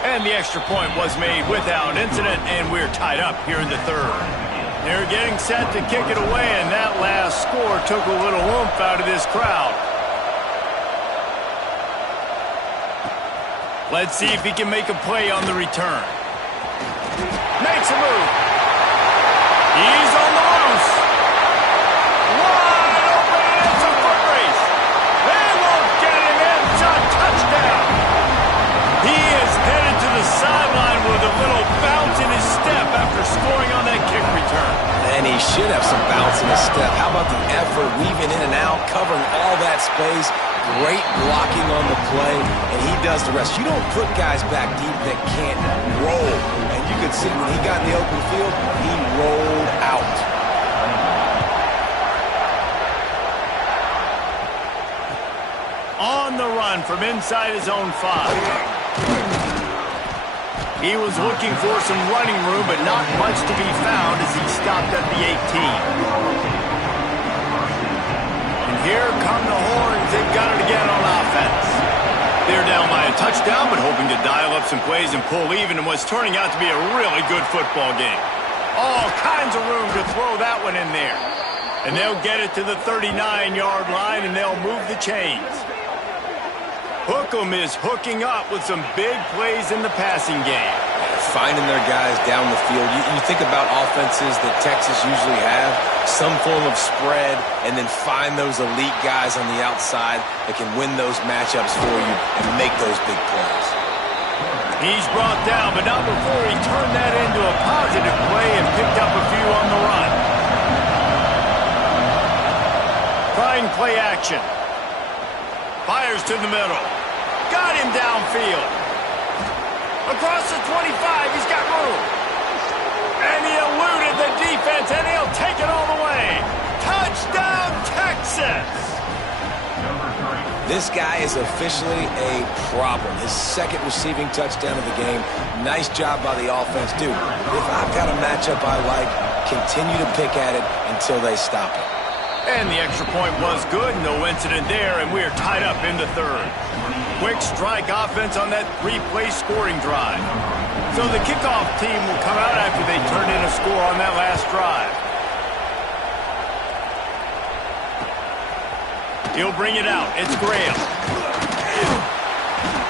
And the extra point was made without incident, and we're tied up here in the third. They're getting set to kick it away, and that last score took a little oomph out of this crowd. Let's see if he can make a play on the return. Makes a move. He's on the loose. Wide open, it's a foot race. They won't get him in. It's a touchdown. He is headed to the sideline with a little bounce in his step after scoring on that kick return. And he should have some bounce in his step. How about the effort, weaving in and out, covering all that space. Great blocking on the play, and he does the rest. You don't put guys back deep that can't roll. And you could see when he got in the open field, he rolled out. On the run from inside his own 5. He was looking for some running room, but not much to be found as he stopped at the 18. And here come the horns. They've got it again on offense. They're down by a touchdown, but hoping to dial up some plays and pull even in what's turning out to be a really good football game. All kinds of room to throw that one in there. And they'll get it to the 39-yard line, and they'll move the chains. Hookem is hooking up with some big plays in the passing game. Finding their guys down the field. You think about offenses that Texas usually have, some form of spread, and then find those elite guys on the outside that can win those matchups for you and make those big plays. He's brought down, but not before he turned that into a positive play and picked up a few on the run. Trying play action. Fires to the middle. Got him downfield. Across the 25, he's got room. And he eluded the defense, and he'll take it all the way. Touchdown, Texas! This guy is officially a problem. His second receiving touchdown of the game. Nice job by the offense. Dude, if I've got a matchup I like, continue to pick at it until they stop it. And the extra point was good. No incident there, and we're tied up in the third. Quick strike offense on that 3-play scoring drive. So the kickoff team will come out after they turn in a score on that last drive. He'll bring it out. It's Graham.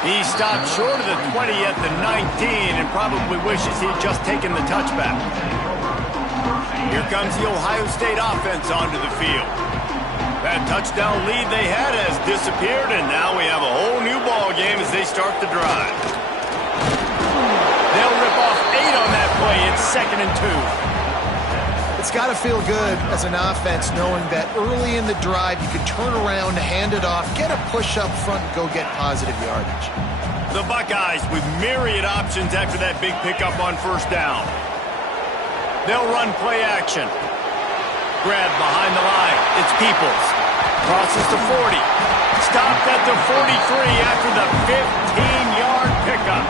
He stopped short of the 20 at the 19 and probably wishes he'd just taken the touchback. Here comes the Ohio State offense onto the field. That touchdown lead they had has disappeared, and now we have a whole new ball game as they start the drive. They'll rip off 8 on that play. It's 2nd and 2. It's got to feel good as an offense knowing that early in the drive you can turn around, hand it off, get a push up front, and go get positive yardage. The Buckeyes with myriad options after that big pickup on first down. They'll run play action. Grab behind the line. It's Peoples. Crosses to 40. Stopped at the 43 after the 15-yard pickup.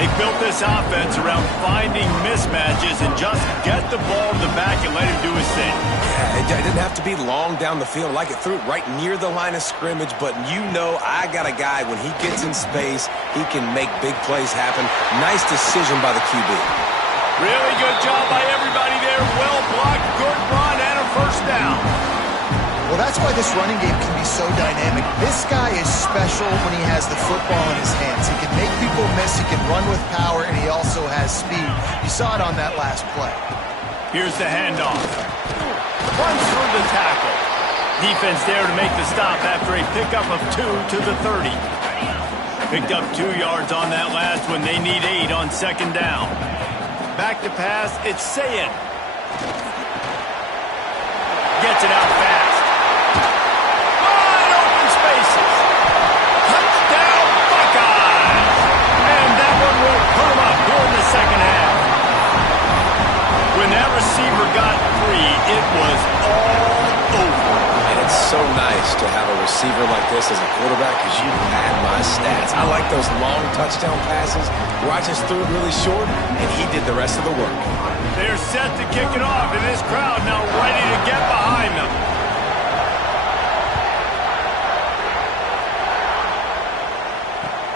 They built this offense around finding mismatches and just get the ball to the back and let him do his thing. Yeah, it didn't have to be long down the field. Like it threw it right near the line of scrimmage, but you know I got a guy, when he gets in space, he can make big plays happen. Nice decision by the QB. Really good job by everybody there. Well blocked, good run, and a first down. Well, that's why this running game can be so dynamic. This guy is special when he has the football in his hands. He can make people miss, he can run with power, and he also has speed. You saw it on that last play. Here's the handoff. Runs through the tackle. Defense there to make the stop after a pickup of 2 to the 30. Picked up 2 yards on that last one. They need 8 on second down. Back to pass, it's Sayin. Gets it out fast. Wide open spaces. Touchdown, Buckeyes! And that one will put them up here in the second half. it was all over. And it's so nice to have a receiver like this as a quarterback because you had my stats. I like those long touchdown passes where I just threw it really short and he did the rest of the work. They're set to kick it off, and this crowd now ready to get behind them.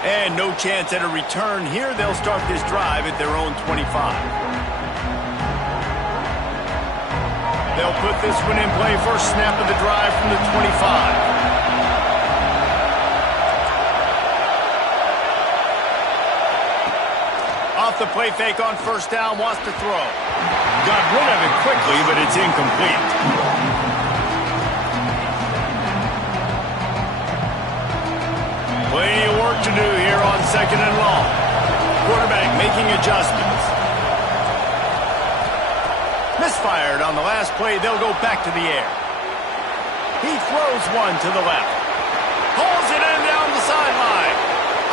And no chance at a return here. They'll start this drive at their own 25. They'll put this one in play. First snap of the drive from the 25. Off the play fake on first down, wants to throw. Got rid of it quickly, but it's incomplete. Plenty of work to do here on second and long. Quarterback making adjustments. Misfired on the last play. They'll go back to the air. He throws one to the left. Pulls it in down the sideline.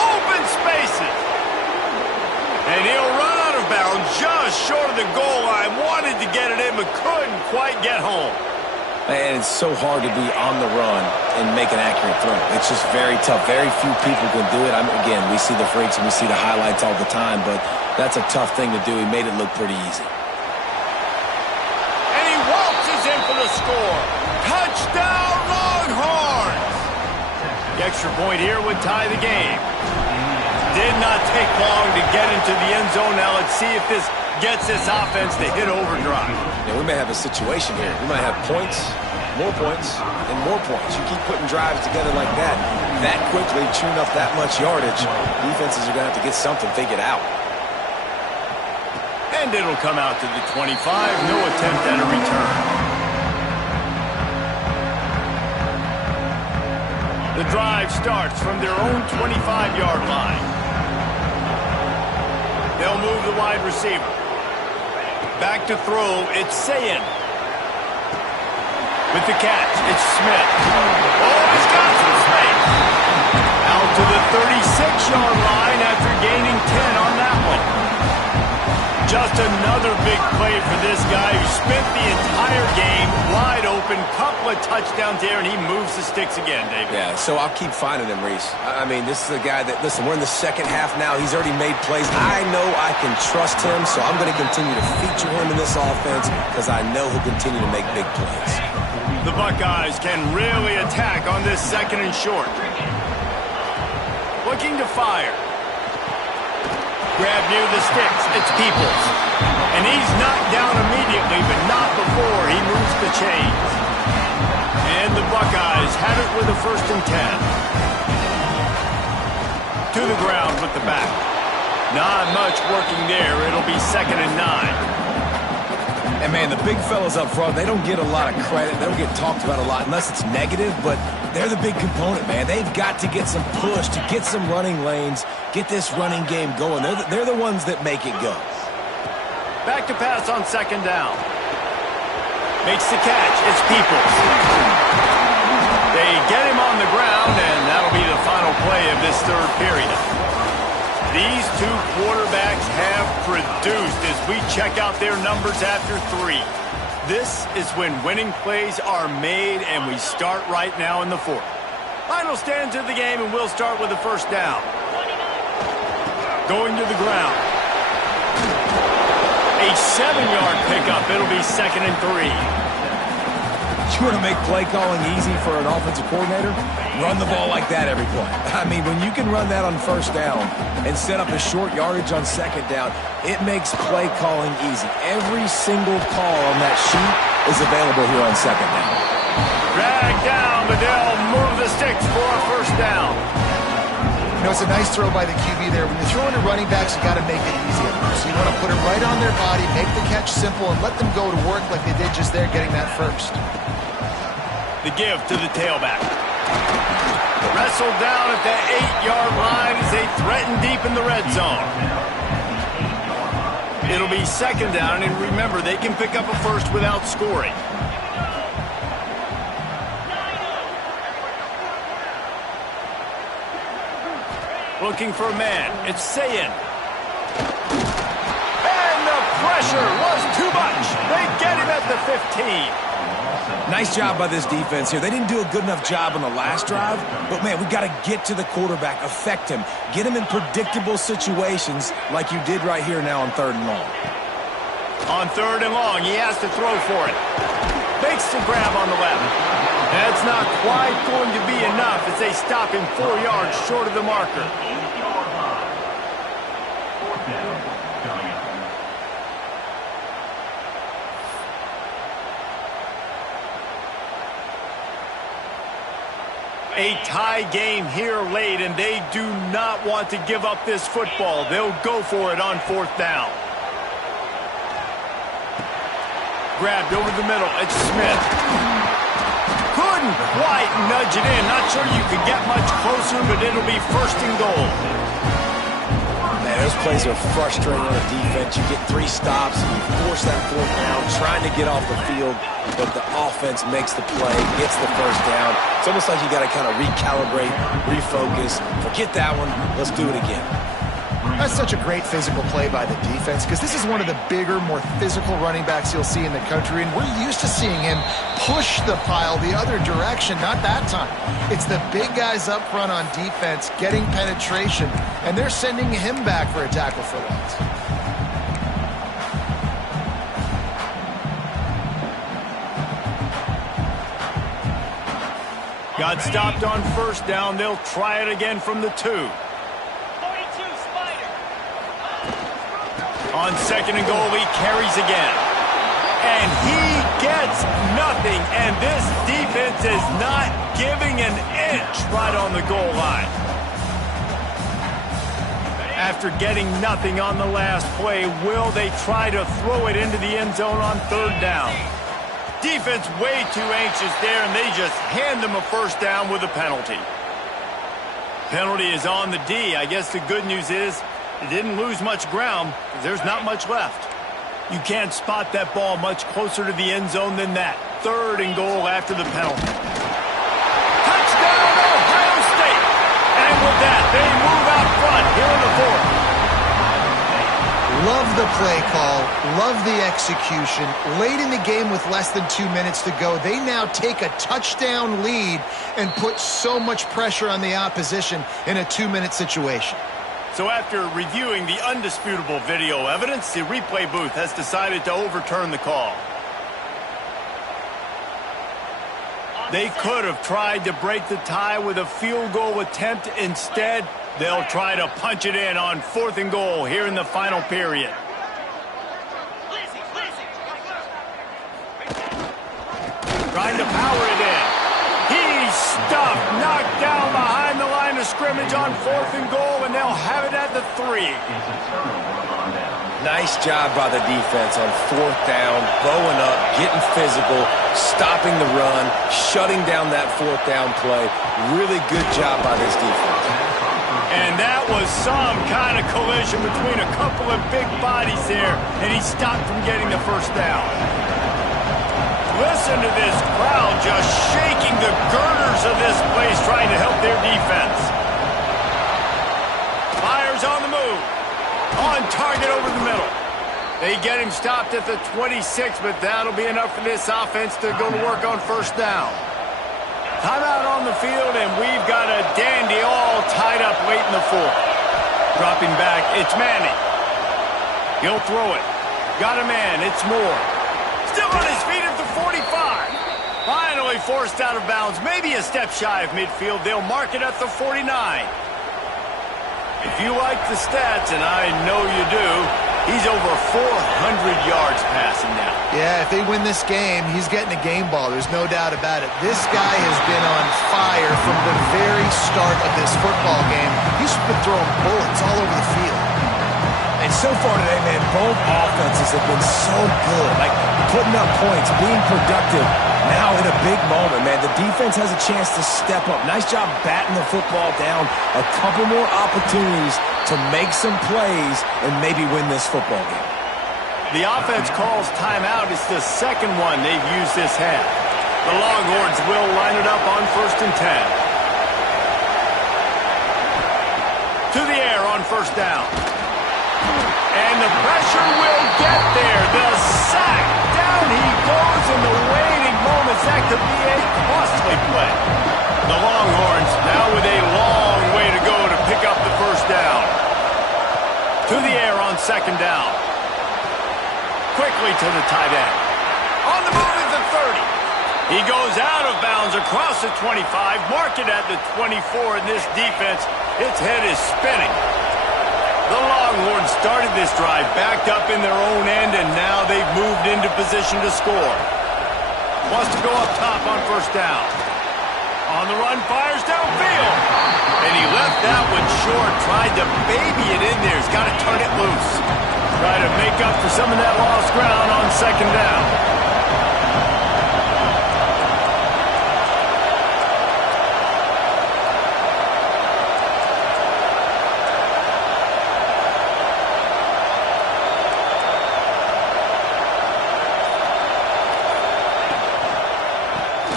Open spaces. And he'll run out of bounds just short of the goal line. Wanted to get it in, but couldn't quite get home. And it's so hard to be on the run and make an accurate throw. It's just very tough. Very few people can do it. Again, we see the freaks and we see the highlights all the time, but that's a tough thing to do. He made it look pretty easy. And he waltzes in for the score. Touchdown, Longhorns! The extra point here would tie the game. Did not take long to get into the end zone. Now let's see if this gets this offense to hit overdrive. Yeah, we may have a situation here. We might have points, and more points. You keep putting drives together like that quickly, chewing up that much yardage, defenses are going to have to get something figured out. And it'll come out to the 25. No attempt at a return. The drive starts from their own 25-yard line. They'll move the wide receiver. Back to throw, it's Sayin. With the catch, it's Smith. Oh, he's got some space. Out to the 36-yard line after gaining 10 on that one. Just another big play for this guy who spent the entire game wide open. Couple of touchdowns there, and he moves the sticks again, David. Yeah, so I'll keep finding him, Reese. I mean, this is a guy that, listen, we're in the second half now. He's already made plays. I know I can trust him, so I'm going to continue to feature him in this offense because I know he'll continue to make big plays. The Buckeyes can really attack on this second and short. Looking to fire. Grab near the sticks. It's Peoples. And he's knocked down immediately, but not before he moves the chains. And the Buckeyes have it with a 1st and 10. To the ground with the back. Not much working there. It'll be 2nd and 9. And, man, the big fellas up front, they don't get a lot of credit. They don't get talked about a lot unless it's negative, but they're the big component, man. They've got to get some push, to get some running lanes, get this running game going. They're the ones that make it go. Back to pass on 2nd down. Makes the catch. It's Peoples. They get him on the ground, and that'll be the final play of this 3rd period. These two quarterbacks have produced as we check out their numbers after 3. This is when winning plays are made, and we start right now in the 4th. Final stands of the game, and we'll start with the 1st down. Going to the ground. A 7-yard pickup. It'll be 2nd and 3. You want to make play calling easy for an offensive coordinator? Run the ball like that every play. I mean, when you can run that on 1st down and set up a short yardage on 2nd down, it makes play calling easy. Every single call on that sheet is available here on 2nd down. Drag down, but they'll move the sticks for a 1st down. You know, it's a nice throw by the QB there. When you're throwing to running backs, you got to make it easy. So you want to put it right on their body, make the catch simple, and let them go to work like they did just there, getting that 1st. The give to the tailback. Wrestled down at the 8-yard line as they threaten deep in the red zone. It'll be 2nd down, and remember, they can pick up a 1st without scoring. Looking for a man. It's Sayin. And the pressure was too much. They get him at the 15. Nice job by this defense here. They didn't do a good enough job on the last drive, but, man, we got to get to the quarterback, affect him, get him in predictable situations like you did right here now on 3rd and long. On 3rd and long, he has to throw for it. Makes the grab on the left. That's not quite going to be enough as they stop him 4 yards short of the marker. 8-yard line. 4th down coming up. A tie game here late, and they do not want to give up this football. They'll go for it on 4th down. Grabbed over the middle. It's Smith. Couldn't quite nudge it in. Not sure you could get much closer, but it'll be 1st and goal. Man, those plays are frustrating on the defense. You get 3 stops, and you force that 4th down, trying to get off the field, but the offense makes the play, gets the 1st down. It's almost like you got to kind of recalibrate, refocus. Forget that one. Let's do it again. That's such a great physical play by the defense because this is one of the bigger, more physical running backs you'll see in the country, and we're used to seeing him push the pile the other direction. Not that time. It's the big guys up front on defense getting penetration, and they're sending him back for a tackle for loss. Got stopped on 1st down. They'll try it again from the 2. On 2nd and goal, he carries again. And he gets nothing. And this defense is not giving an inch right on the goal line. After getting nothing on the last play, will they try to throw it into the end zone on 3rd down? Defense way too anxious there, and they just hand them a 1st down with a penalty. Penalty is on the D. I guess the good news is it didn't lose much ground. There's not much left. You can't spot that ball much closer to the end zone than that. 3rd and goal after the penalty. Touchdown, Ohio State! And with that, they move out front here in the 4th. Love the play call, love the execution. Late in the game with less than 2 minutes to go, they now take a touchdown lead and put so much pressure on the opposition in a 2-minute situation. So after reviewing the undisputable video evidence, the replay booth has decided to overturn the call. They could have tried to break the tie with a field goal attempt. Instead, they'll try to punch it in on 4th and goal here in the final period. Trying to power it in. He's stuffed, knocked down behind the line of scrimmage on 4th and goal, and they'll have it at the 3. Nice job by the defense on 4th down, bowing up, getting physical, stopping the run, shutting down that 4th down play. Really good job by this defense. And that was some kind of collision between a couple of big bodies there, and he stopped from getting the 1st down. Listen to this crowd just shaking the girders of this place trying to help their defense. Fires on the move. On target over the middle. They get him stopped at the 26, but that'll be enough for this offense to go to work on 1st down. Timeout on the field, and we've got a dandy all tied up late in the 4th. Dropping back, it's Manning. He'll throw it. Got a man, it's Moore. Still on his feet at the 45. Finally forced out of bounds, maybe a step shy of midfield. They'll mark it at the 49. If you like the stats, and I know you do, he's over 400 yards passing now. Yeah, if they win this game, he's getting a game ball. There's no doubt about it. This guy has been on fire from the very start of this football game. He's been throwing bullets all over the field. And so far today, man, both offenses have been so good. Like, putting up points, being productive. Now in a big moment, man, the defense has a chance to step up. Nice job batting the football down. A couple more opportunities to make some plays and maybe win this football game. The offense calls timeout. It's the 2nd one they've used this half. The Longhorns will line it up on 1st and 10. To the air on 1st down. And the pressure will get there. The sack. Down he goes in the waiting moments. That could be a costly play. The Longhorns now with a long way to go to pick up the first down. To the air on second down. Quickly to the tight end. On the move at the 30. He goes out of bounds across the 25. Mark it at the 24 in this defense. Its head is spinning. The Longhorns started this drive backed up in their own end, and now they've moved into position to score. Wants to go up top on first down. On the run, fires downfield. And he left that one short, tried to baby it in there. He's got to turn it loose. Try to make up for some of that lost ground on second down.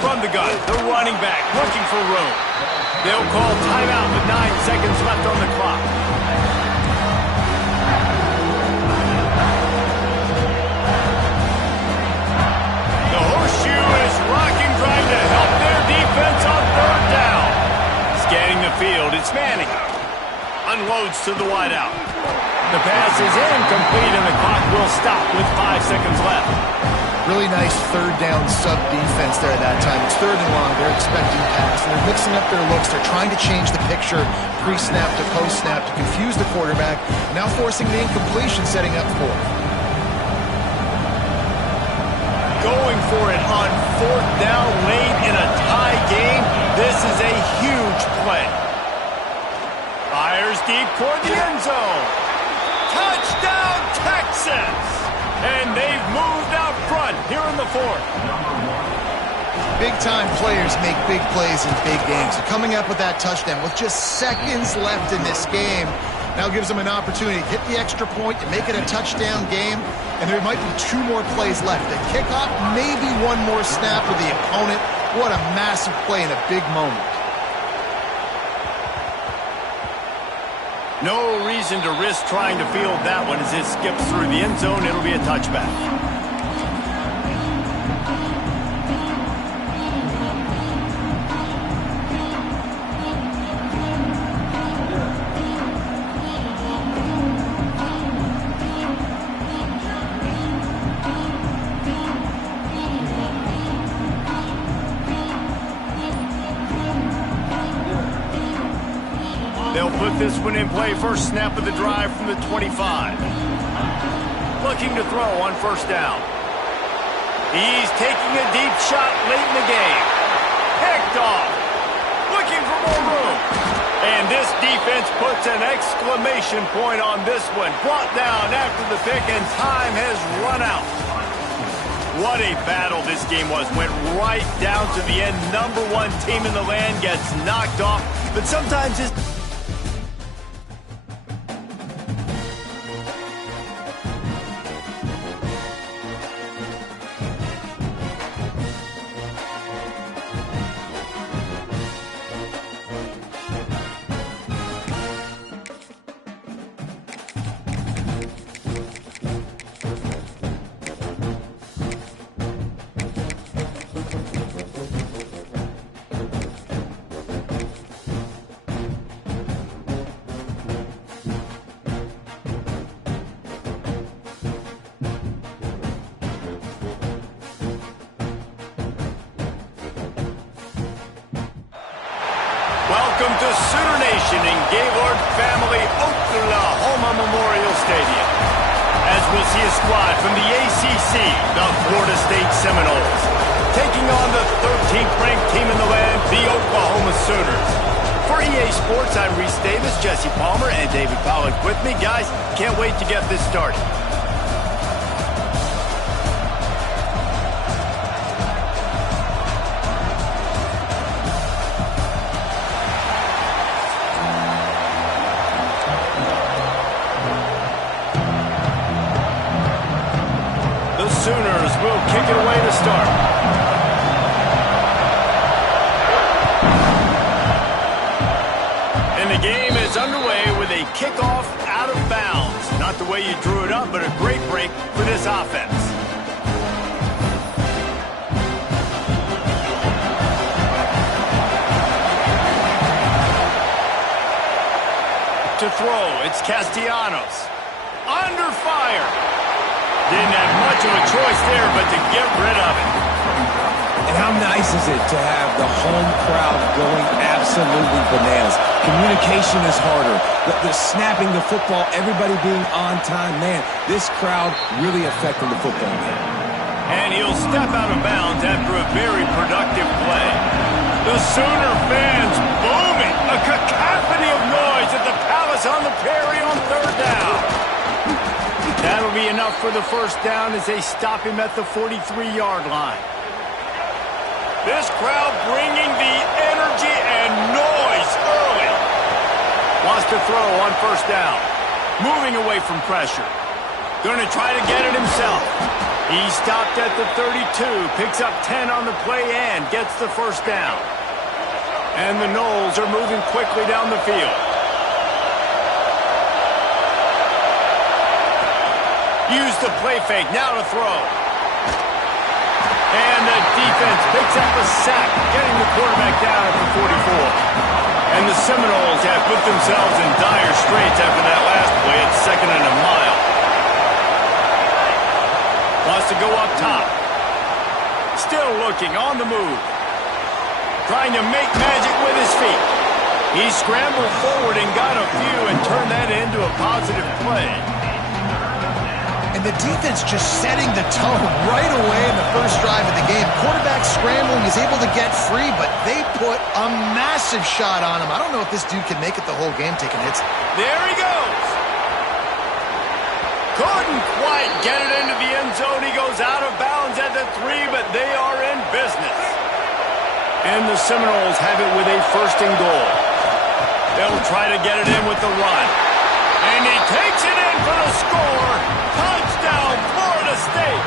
From the gun, the running back looking for room. They'll call timeout with 9 seconds left on the clock. The horseshoe is rocking, trying to help their defense on third down. Scanning the field, it's Manning. Unloads to the wideout. The pass is incomplete, and the clock will stop with 5 seconds left. Really nice third down sub defense there at that time. It's third and long. They're expecting pass, and they're mixing up their looks. They're trying to change the picture pre-snap to post-snap to confuse the quarterback, now forcing the incompletion, setting up for it. Going for it on fourth down late in a tie game. This is a huge play. Fires deep toward the end zone. Touchdown, Texas! And they've moved out front here in the fourth. Big-time players make big plays in big games. So coming up with that touchdown with just seconds left in this game now gives them an opportunity to get the extra point and make it a touchdown game. And there might be 2 more plays left. The kickoff, maybe 1 more snap with the opponent. What a massive play in a big moment. No reason to risk trying to field that one as it skips through the end zone. It'll be a touchback. They'll put this one in play. First snap of the drive from the 25. Looking to throw on first down. He's taking a deep shot late in the game. Picked off. Looking for more room. And this defense puts an exclamation point on this one. Brought down after the pick, and time has run out. What a battle this game was. Went right down to the end. Number 1 team in the land gets knocked off. But sometimes it's... Welcome to Sooner Nation in Gaylord Family Oklahoma Memorial Stadium. As we'll see a squad from the ACC, the Florida State Seminoles, taking on the 13th ranked team in the land, the Oklahoma Sooners. For EA Sports, I'm Reese Davis, Jesse Palmer, and David Pollack with me. Guys, can't wait to get this started. Sooners will kick it away to start. And the game is underway with a kickoff out of bounds. Not the way you drew it up, but a great break for this offense. To throw, it's Castellanos. Under fire. Didn't have much of a choice there, but to get rid of it. And how nice is it to have the home crowd going absolutely bananas? Communication is harder. The snapping the football, everybody being on time. Man, this crowd really affecting the football game. And he'll step out of bounds after a very productive play. The Sooner fans booming. A cacophony of noise at the Palace on the Prairie on third down. That'll be enough for the first down as they stop him at the 43-yard line. This crowd bringing the energy and noise early. Wants to throw on first down. Moving away from pressure. Going to try to get it himself. He stopped at the 32, picks up 10 on the play and gets the first down. And the Noles are moving quickly down the field. Use the play fake, now to throw. And the defense picks up a sack, getting the quarterback down at the 44. And the Seminoles have put themselves in dire straits after that last play at 2nd and a mile. Wants to go up top. Still looking, on the move. Trying to make magic with his feet. He scrambled forward and got a few and turned that into a positive play. And the defense just setting the tone right away in the first drive of the game. Quarterback scrambling, he's able to get free, but they put a massive shot on him. I don't know if this dude can make it the whole game taking hits. There he goes. Couldn't quite get it into the end zone. He goes out of bounds at the 3, but they are in business. And the Seminoles have it with a 1st and goal. They'll try to get it in with the run. And he takes it in for the score. Touchdown, Florida State.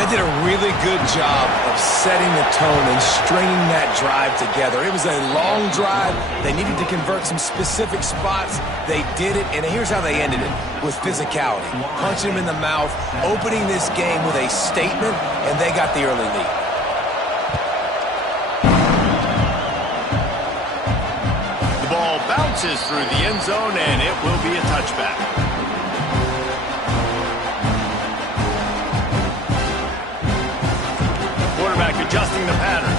They did a really good job of setting the tone and stringing that drive together. It was a long drive. They needed to convert some specific spots. They did it, and here's how they ended it, with physicality. Punching him in the mouth, opening this game with a statement, and they got the early lead. The ball bounces through the end zone, and it will be a touchback. Quarterback adjusting the pattern.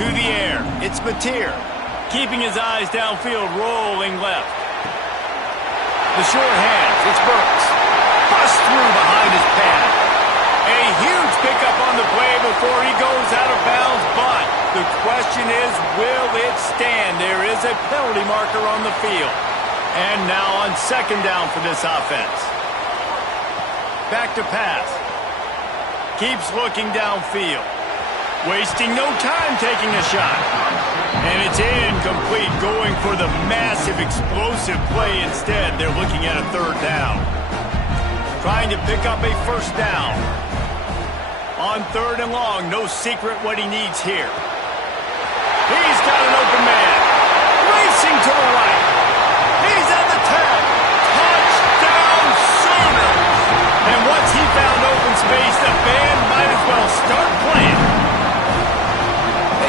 To the air, it's Mateer. Keeping his eyes downfield, rolling left. The short hands, it's Burks. Bust through behind his pad. A huge pickup on the play before he goes out of bounds, but the question is, will it stand? There is a penalty marker on the field. And now on 2nd down for this offense. Back to pass. Keeps looking downfield. Wasting no time taking a shot. And it's incomplete, going for the massive explosive play instead. They're looking at a 3rd down. Trying to pick up a 1st down. On 3rd and long, no secret what he needs here. He's got an open man. Racing to the right. He's at the 10. Touchdown Sooners. And once he found open space, the band might as well start playing.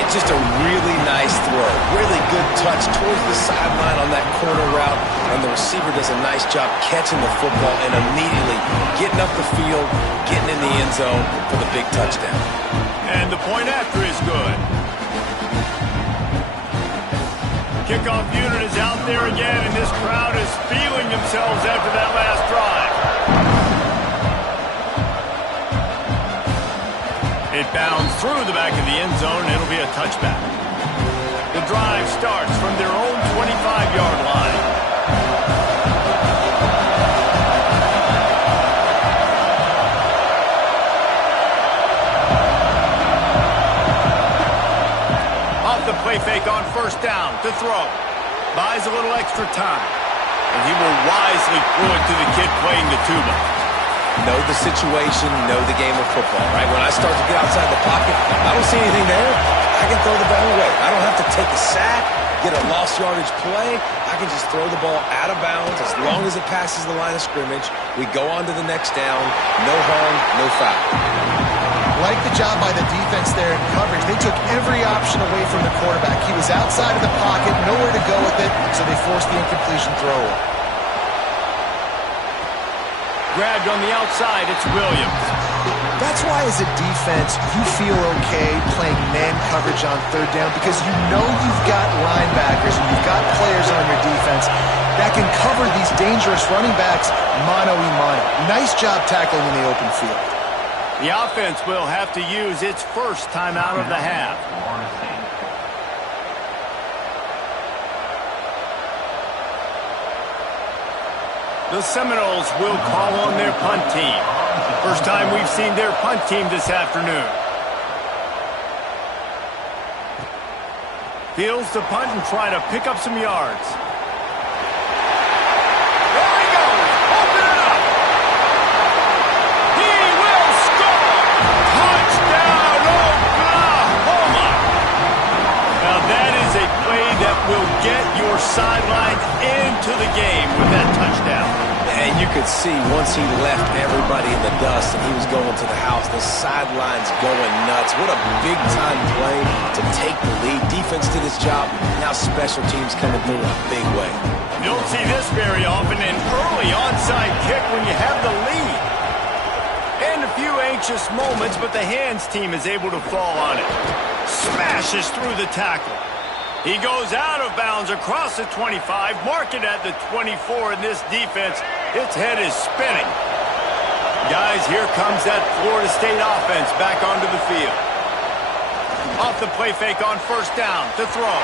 It's just a really nice throw. Really good touch towards the sideline on that corner route. And the receiver does a nice job catching the football and immediately getting up the field, getting in the end zone for the big touchdown. And the point after is good. Kickoff unit is out there again, and this crowd is feeling themselves after that last drive. It bounds through the back of the end zone, and it'll be a touchback. The drive starts from their own 25-yard line. Off the play fake on 1st down to throw. Buys a little extra time. And he will wisely throw it to the kid playing the tuba. know the situation, know the game of football, right? When I start to get outside the pocket, I don't see anything there. I can throw the ball away. I don't have to take a sack, get a lost yardage play. I can just throw the ball out of bounds as long as it passes the line of scrimmage. We go on to the next down. No harm, no foul. Like the job by the defense there in coverage. They took every option away from the quarterback. He was outside of the pocket, nowhere to go with it, so they forced the incompletion throw. Grabbed on the outside, it's Williams. That's why as a defense, you feel okay playing man coverage on third down because you know you've got linebackers and you've got players on your defense that can cover these dangerous running backs mano-a-mano. Nice job tackling in the open field. The offense will have to use its first timeout of the half. The Seminoles will call on their punt team. First time we've seen their punt team this afternoon. Fields to punt and try to pick up some yards. There he goes! Open it up! He will score! Touchdown, Oklahoma! Now that is a play that will get your sidelines into the game with that touchdown. And you could see once he left everybody in the dust and he was going to the house, the sidelines going nuts. What a big-time play to take the lead. Defense did its job. Now special teams coming through in a big way. You don't see this very often, an early onside kick when you have the lead. And a few anxious moments, but the hands team is able to fall on it. Smashes through the tackle. He goes out of bounds across the 25, mark it at the 24, and this defense, its head is spinning. Guys, here comes that Florida State offense back onto the field. Off the play fake on first down to throw.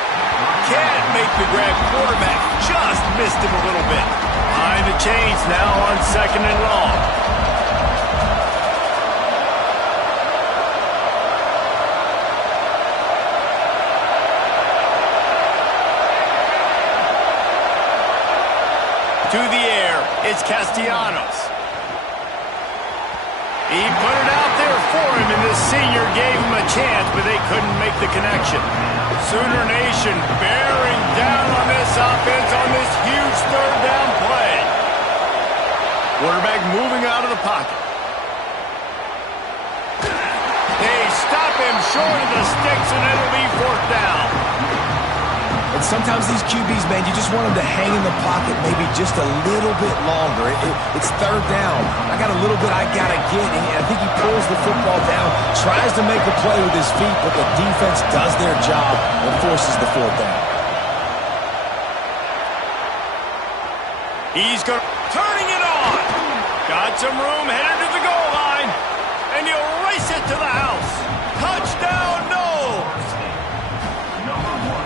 Can't make the grab. Quarterback just missed him a little bit. Behind the chains now on second and long. To the air, it's Castellanos. He put it out there for him, and the senior gave him a chance, but they couldn't make the connection. Sooner Nation bearing down on this offense on this huge third down play. Quarterback moving out of the pocket. They stop him short of the sticks, and it'll be fourth down. And sometimes these QBs, man, you just want them to hang in the pocket maybe just a little bit longer. It's third down. I got a little bit I got to get, and I think he pulls the football down, tries to make a play with his feet, but the defense does their job and forces the fourth down. He's turning it on. Got some room, headed to the goal line, and he'll race it to the house. Touchdown, Noles.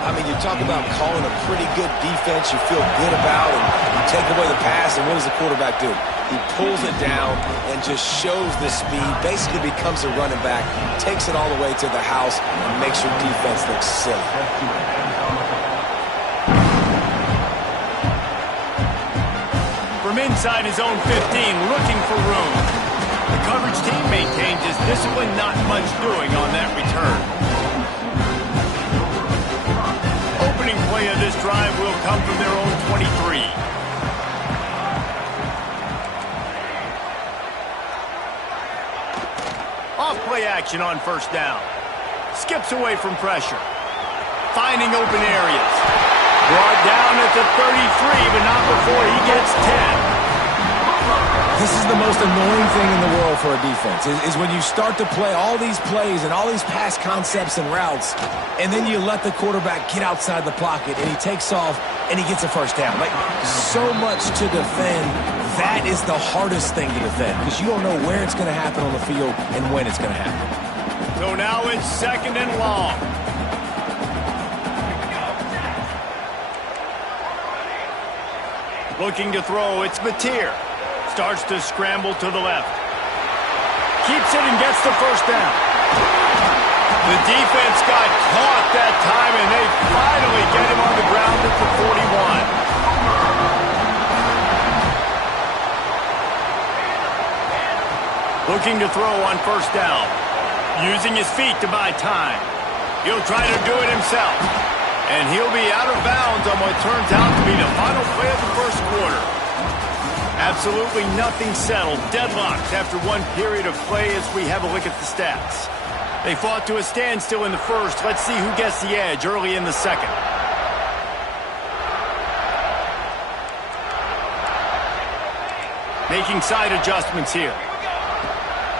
I mean, you talk about calling a pretty good defense you feel good about, and you take away the pass, and what does the quarterback do? He pulls it down and just shows the speed, basically becomes a running back, takes it all the way to the house, and makes your defense look silly. From inside his own 15, looking for room. The coverage team maintains his discipline, not much doing on that return. Opening play of this drive will come from their own 23. Off play action on first down. Skips away from pressure. Finding open areas. Brought down at the 33, but not before he gets 10. This is the most annoying thing in the world for a defense, is when you start to play all these plays and all these pass concepts and routes, and then you let the quarterback get outside the pocket, and he takes off, and he gets a first down. Like, so much to defend. That is the hardest thing to defend, because you don't know where it's going to happen on the field and when it's going to happen. So now it's second and long. Looking to throw, it's Mateer. Starts to scramble to the left. Keeps it and gets the first down. The defense got caught that time, and they finally get him on the ground at the 41. Looking to throw on first down. Using his feet to buy time. He'll try to do it himself. And he'll be out of bounds on what turns out to be the final play of the first quarter. Absolutely nothing settled. Deadlocked after one period of play as we have a look at the stats. They fought to a standstill in the first. Let's see who gets the edge early in the second. Making side adjustments here.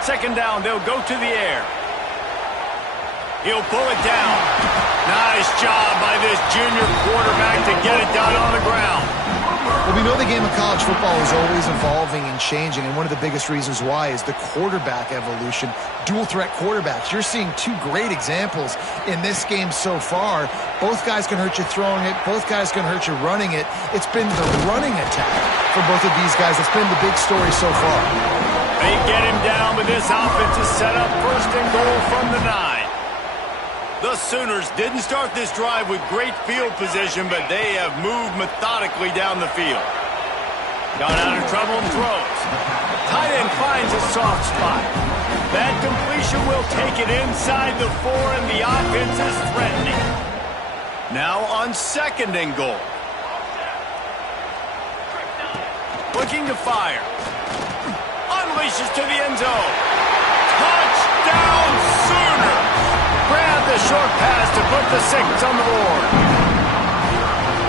Second down, they'll go to the air. He'll pull it down. Nice job by this junior quarterback to get it done on the ground. Well, we know the game of college football is always evolving and changing, and one of the biggest reasons why is the quarterback evolution. Dual-threat quarterbacks. You're seeing two great examples in this game so far. Both guys can hurt you throwing it. Both guys can hurt you running it. It's been the running attack for both of these guys that's been the big story so far. They get him down, but this offense is set up first and goal from the 9. The Sooners didn't start this drive with great field position, but they have moved methodically down the field. Got out of trouble and throws. Tight end finds a soft spot. That completion will take it inside the 4, and the offense is threatening. Now on second and goal. Looking to fire. Unleashes to the end zone. Touchdown Sooners! Grab the short pass to put the 6 on the board.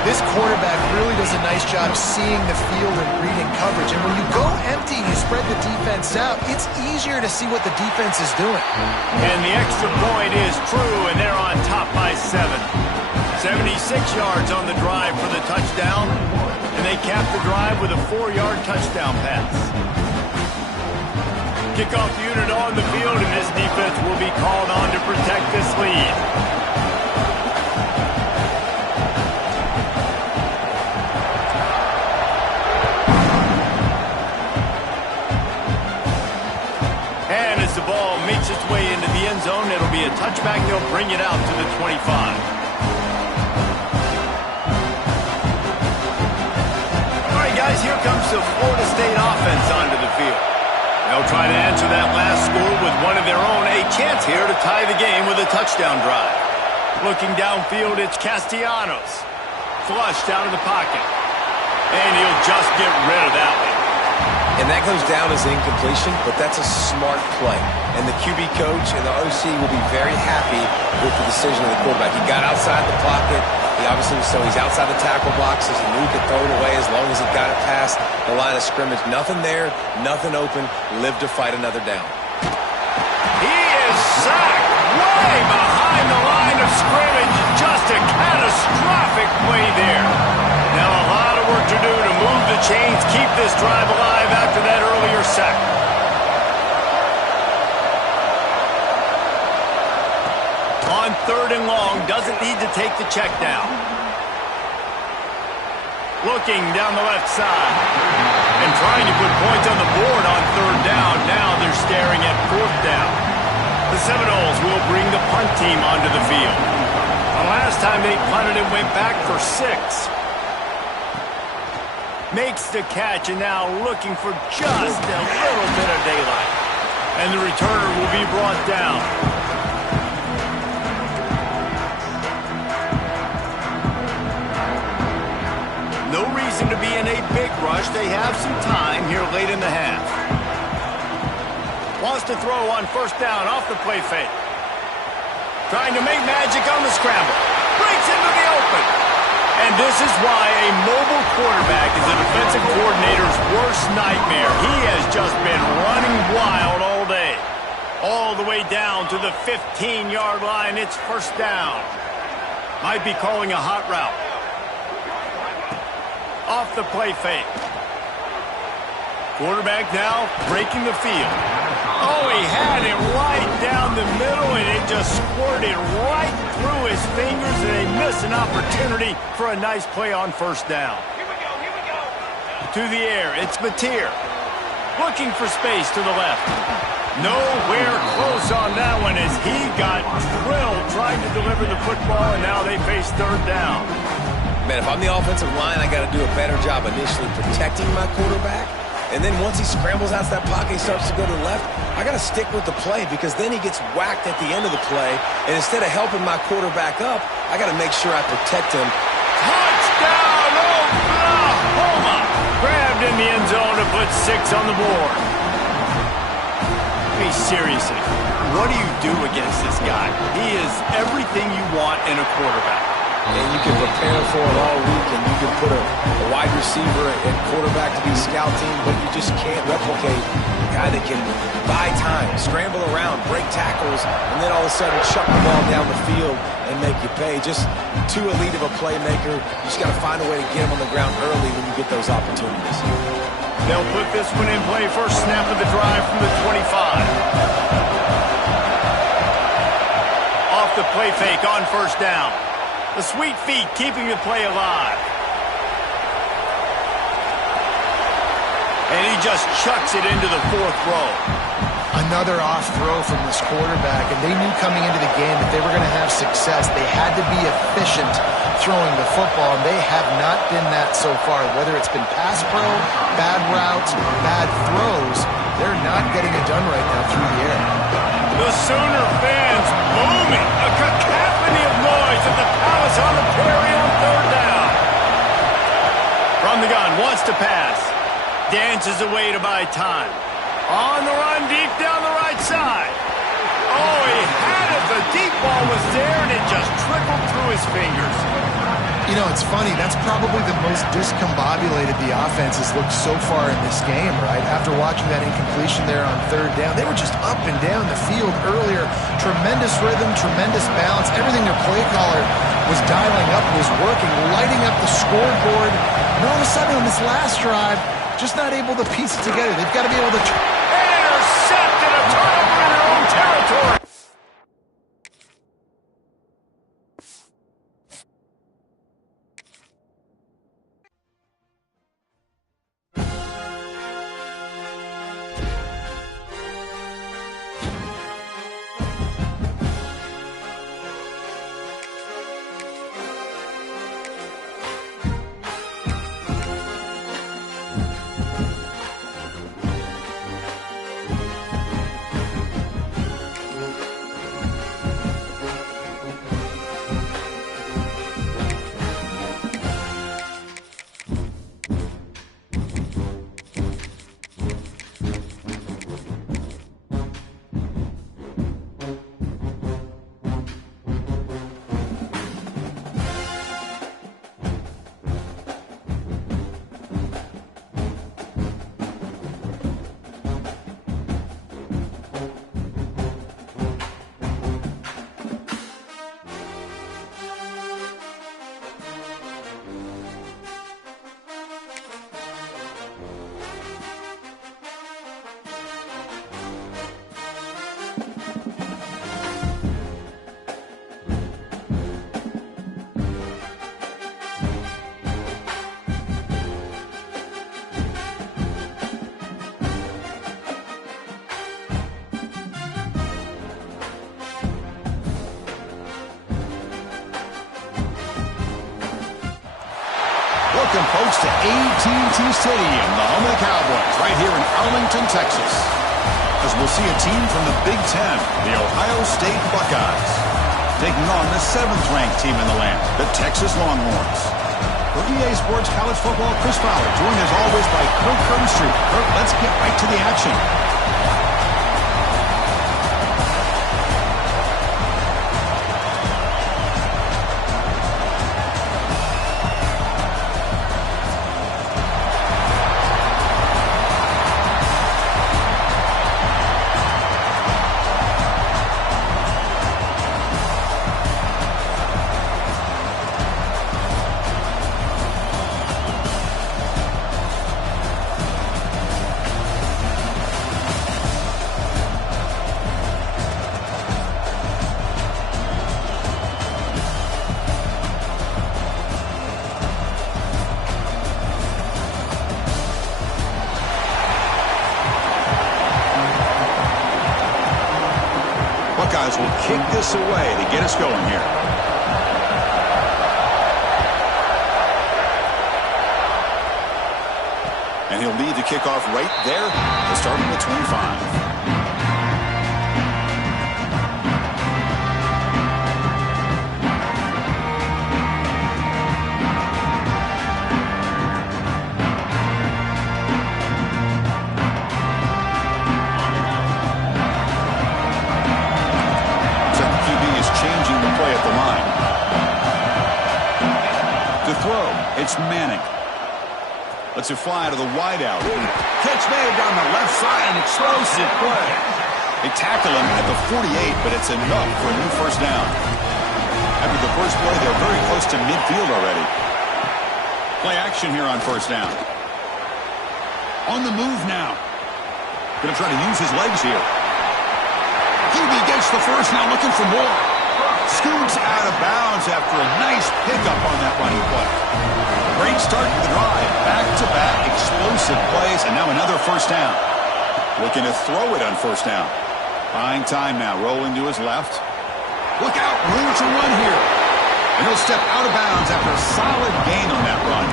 This quarterback really does a nice job seeing the field and reading coverage. And when you go empty and you spread the defense out, it's easier to see what the defense is doing. And the extra point is true, and they're on top by 7. 76 yards on the drive for the touchdown, and they cap the drive with a 4-yard touchdown pass. Kickoff unit on the field, and this defense will be called on to protect this lead. And as the ball makes its way into the end zone, it'll be a touchback. They'll bring it out to the 25. All right, guys, here comes the Florida State offense onto the field. They'll try to answer that last score with one of their own. A chance here to tie the game with a touchdown drive. Looking downfield, it's Castellanos. Flushed out of the pocket. And he'll just get rid of that one. And that goes down as an incompletion, but that's a smart play. And the QB coach and the OC will be very happy with the decision of the quarterback. He got outside the pocket. He obviously, so he's outside the tackle boxes. He knew he could throw it away as long as he got it past the line of scrimmage. Nothing there, nothing open. Lived to fight another down. He is sacked way behind the line of scrimmage. Just a catastrophic play there. Now a lot of work to do to move the chains, keep this drive alive after that earlier sack. On third and long, doesn't need to take the check down. Looking down the left side. And trying to put points on the board on third down. Now they're staring at fourth down. The Seminoles will bring the punt team onto the field. The last time they punted and went back for 6. Makes the catch and now looking for just a little bit of daylight. And the returner will be brought down. No reason to be in a big rush. They have some time here late in the half. Wants to throw on first down off the play fake. Trying to make magic on the scramble. Breaks into the open. And this is why a mobile quarterback is a defensive coordinator's worst nightmare. He has just been running wild all day. All the way down to the 15-yard line. It's first down. Might be calling a hot route. Off the play fake. Quarterback now breaking the field. Oh, he had it right down the middle, and it just squirted right through his fingers, and they missed an opportunity for a nice play on first down. Here we go. To the air, it's Mateer. Looking for space to the left. Nowhere close on that one as he got drilled trying to deliver the football, and now they face third down. Man, if I'm the offensive line, I got to do a better job initially protecting my quarterback. And then once he scrambles out of that pocket, he starts to go to the left, I got to stick with the play because then he gets whacked at the end of the play. And instead of helping my quarterback up, I got to make sure I protect him. Touchdown, Oklahoma! Grabbed in the end zone to put 6 on the board. I mean, seriously, what do you do against this guy? He is everything you want in a quarterback. And you can prepare for it all week, and you can put a wide receiver at quarterback to be scouting, but you just can't replicate a guy that can buy time, scramble around, break tackles, and then all of a sudden chuck the ball down the field and make you pay. Just too elite of a playmaker. You just got to find a way to get him on the ground early when you get those opportunities. They'll put this one in play. First snap of the drive from the 25. Off the play fake on first down. The sweet feet keeping the play alive. And he just chucks it into the 4th row. Another off throw from this quarterback, and they knew coming into the game that they were going to have success. They had to be efficient throwing the football, and they have not been that so far. Whether it's been pass pro, bad routes, bad throws, they're not getting it done right now through the air. The Sooner fans booming. A cacophony of noise at the Palace on the Prairie on 3rd down. From the gun, wants to pass. Dances away to buy time. On the run, deep down the right side. Oh, he had it. The deep ball was there, and it just trickled through his fingers. You know, it's funny. That's probably the most discombobulated the offense has looked so far in this game, right? After watching that incompletion there on 3rd down, they were just up and down the field earlier. Tremendous rhythm, tremendous balance. Everything their play caller was dialing up was working, lighting up the scoreboard. And all of a sudden on this last drive, just not able to piece it together. They've got to be able to... Intercepted, a turnover in their own territory. Welcome, folks, to AT&T Stadium, the home of the Cowboys, right here in Arlington, Texas. As we'll see a team from the Big Ten, the Ohio State Buckeyes, taking on the 7th-ranked team in the land, the Texas Longhorns. For EA Sports College Football, Chris Fowler, joined as always by Kirk Herbstreit. Kirk, let's get right to the action. Buckeyes will kick this away to get us going here. And he'll lead to kick off right there. They'll start from the 25. It's Manning. Lets it fly to the wideout. Catch made down the left side, an explosive play. They tackle him at the 48, but it's enough for a new first down. After the first play, they're very close to midfield already. Play action here on first down. On the move now. Going to try to use his legs here. QB gets the first, now looking for more. Scoots out of bounds after a nice pickup on that running play. Great start to the drive. Back-to-back explosive plays, and now another first down. Looking to throw it on first down. Buying time now, rolling to his left. Look out, room to run here. And he'll step out of bounds after a solid gain on that run.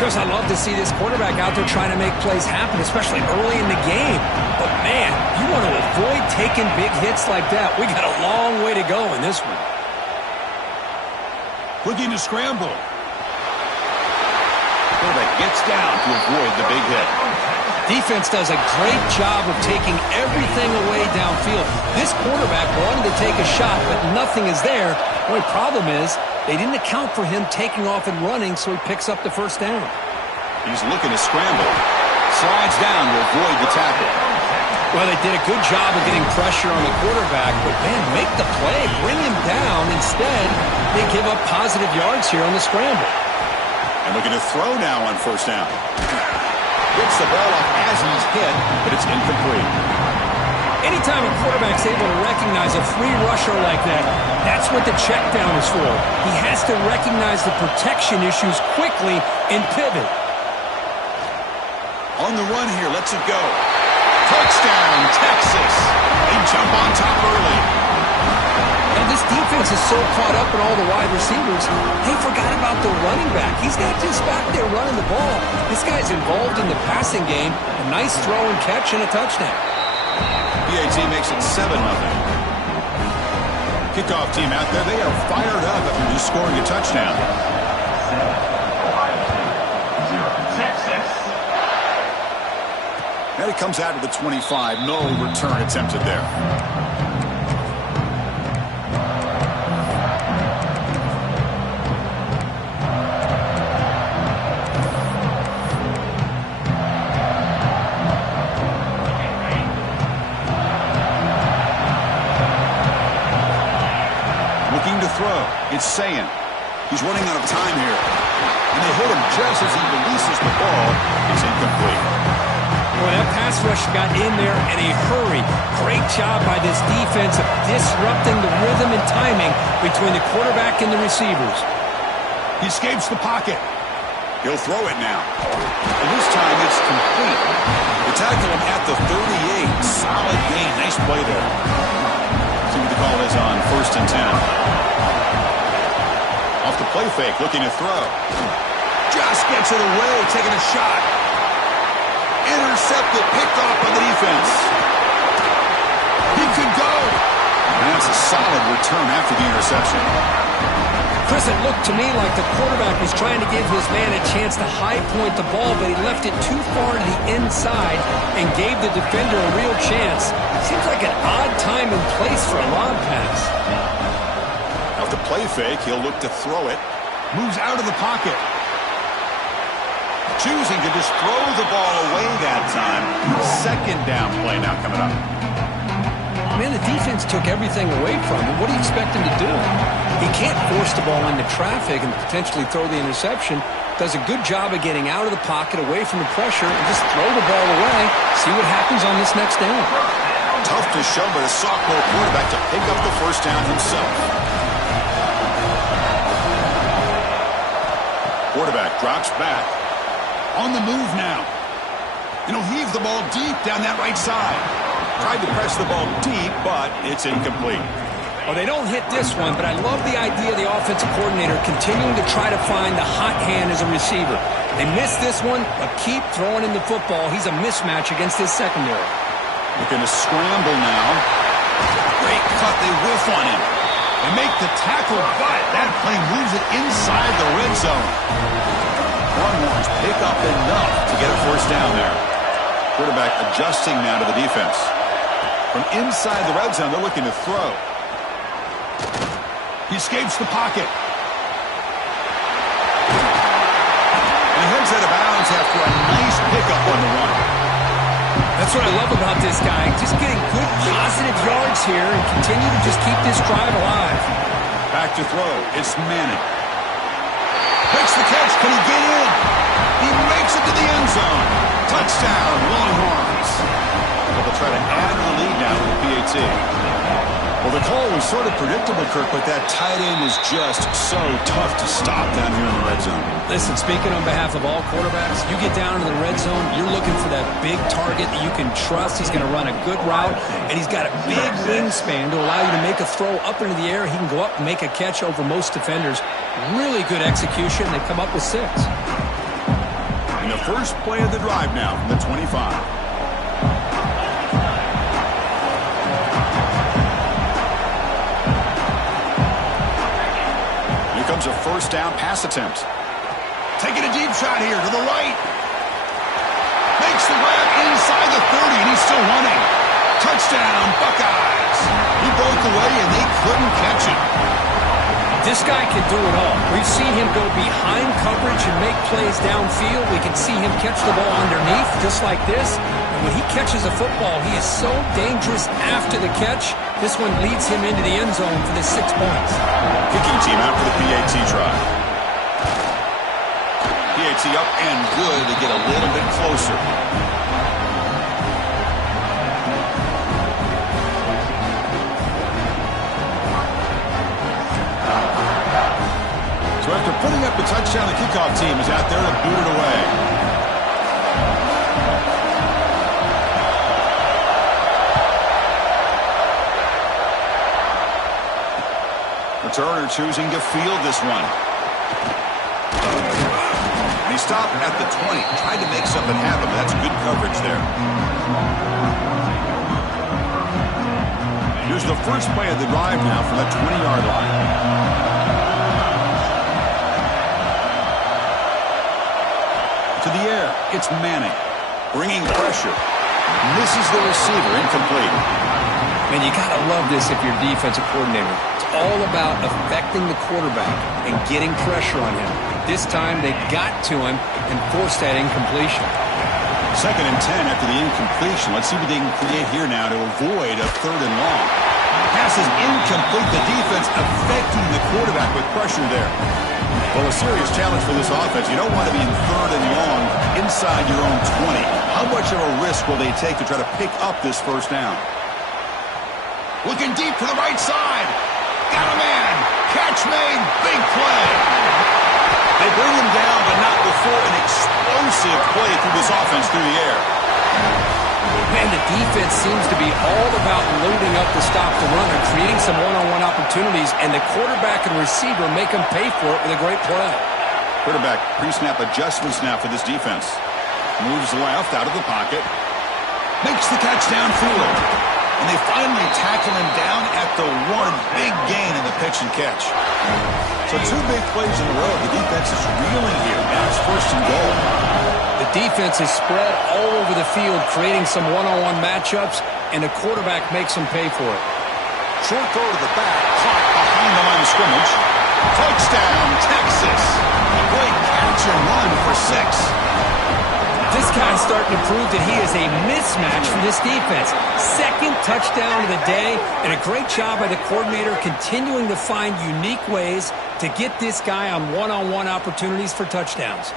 Chris, I love to see this quarterback out there trying to make plays happen, especially early in the game. But, man, you want to avoid taking big hits like that. We got a long way to go in this one. Looking to scramble. Quarterback gets down to avoid the big hit. Defense does a great job of taking everything away downfield. This quarterback wanted to take a shot, but nothing is there. The only problem is they didn't account for him taking off and running, so he picks up the first down. He's looking to scramble. Slides down to avoid the tackle. Well, they did a good job of getting pressure on the quarterback, but, man, make the play. Bring him down. Instead, they give up positive yards here on the scramble. And looking to throw now on first down. Gets the ball off as he's hit, but it's incomplete. Anytime a quarterback's able to recognize a free rusher like that, that's what the check down is for. He has to recognize the protection issues quickly and pivot. On the run here, lets it go. Touchdown, Texas. They jump on top early. And this defense is so caught up in all the wide receivers, they forgot about the running back. He's not just back there running the ball. This guy's involved in the passing game. A nice throw and catch and a touchdown. PAT makes it 7-0. Kickoff team out there, they are fired up after just scoring a touchdown. And it comes out of the 25. No return attempted there. It's Sayan. He's running out of time here. And they hit him just as he releases the ball. It's incomplete. Boy, that pass rush got in there in a hurry. Great job by this defense of disrupting the rhythm and timing between the quarterback and the receivers. He escapes the pocket. He'll throw it now. And this time it's complete. They tackle him at the 38. Solid gain. Nice play there. See what the call is on 1st and 10. Off the play fake, looking to throw. Just gets it away, taking a shot. Intercepted, picked off by the defense. He could go. And that's a solid return after the interception. Chris, it looked to me like the quarterback was trying to give his man a chance to high point the ball, but he left it too far to the inside and gave the defender a real chance. Seems like an odd time and place for a lob pass. Off the play fake, he'll look to throw it. Moves out of the pocket. Choosing to just throw the ball away that time. 2nd down play now coming up. Man, the defense took everything away from him. What do you expect him to do? He can't force the ball into traffic and potentially throw the interception. Does a good job of getting out of the pocket, away from the pressure, and just throw the ball away. See what happens on this next down. Tough to show, but a sophomore quarterback to pick up the first down himself. Quarterback drops back. On the move now. And he'll heave the ball deep down that right side. Tried to press the ball deep, but it's incomplete. Well, they don't hit this one, but I love the idea of the offensive coordinator continuing to try to find the hot hand as a receiver. They missed this one, but keep throwing in the football. He's a mismatch against his secondary. Looking to scramble now. Great cut. They whiff on him. They make the tackle, but that play moves it inside the red zone. Longhorns pick up enough to get a first down there. Quarterback adjusting now to the defense. From inside the red zone, they're looking to throw. He escapes the pocket. And heads out of bounds after a nice pickup on the run. That's what I love about this guy. Just getting good positive yards here and continue to just keep this drive alive. Back to throw. It's Manning. Makes the catch. Can he get in? He makes it to the end zone. Touchdown, Longhorns. Well, they'll try to add to the lead now to the PAT. Well, the call was sort of predictable, Kirk, but that tight end is just so tough to stop down here in the red zone. Listen, speaking on behalf of all quarterbacks, you get down into the red zone, you're looking for that big target that you can trust. He's going to run a good route, and he's got a big wingspan to allow you to make a throw up into the air. He can go up and make a catch over most defenders. Really good execution. They come up with 6. In the first play of the drive now from the 25. Comes a first down pass attempt. Taking a deep shot here to the right. Makes the grab inside the 30, and he's still running. Touchdown, Buckeyes. He broke away, and they couldn't catch him. This guy can do it all. We've seen him go behind coverage and make plays downfield. We can see him catch the ball underneath, just like this. And when he catches a football, he is so dangerous after the catch. This one leads him into the end zone for the 6 points. Kicking team out for the PAT try. PAT up and good to get a little bit closer. So after putting up the touchdown, the kickoff team is out there to boot it away. Returner choosing to field this one. And he stopped at the 20. Tried to make something happen, but that's good coverage there. Here's the first play of the drive now from the 20-yard line. To the air, it's Manning. Bringing pressure. Misses the receiver, incomplete. Man, you got to love this if you're defensive coordinator. It's all about affecting the quarterback and getting pressure on him. This time, they got to him and forced that incompletion. 2nd and 10 after the incompletion. Let's see what they can create here now to avoid a 3rd and long. Pass is incomplete. The defense affecting the quarterback with pressure there. Well, a serious challenge for this offense. You don't want to be in 3rd and long inside your own 20. How much of a risk will they take to try to pick up this first down? Looking deep to the right side. Got a man. Catch made. Big play. They bring him down, but not before an explosive play through this offense through the air. Man, the defense seems to be all about loading up to stop the runner, creating some one-on-one opportunities, and the quarterback and receiver make them pay for it with a great play. Quarterback pre-snap adjustments now for this defense. Moves left out of the pocket. Makes the catch downfield. And they finally tackle him down at the 1. Big gain in the pitch and catch. So 2 big plays in a row. The defense is reeling here. Now it's 1st and goal. The defense is spread all over the field, creating some one-on-one matchups, and the quarterback makes them pay for it. Short throw to the back. Caught behind the line of scrimmage. Touchdown, Texas. A great catch and run for 6. This guy's starting to prove that he is a mismatch for this defense. 2nd touchdown of the day, and a great job by the coordinator continuing to find unique ways to get this guy on one-on-one opportunities for touchdowns.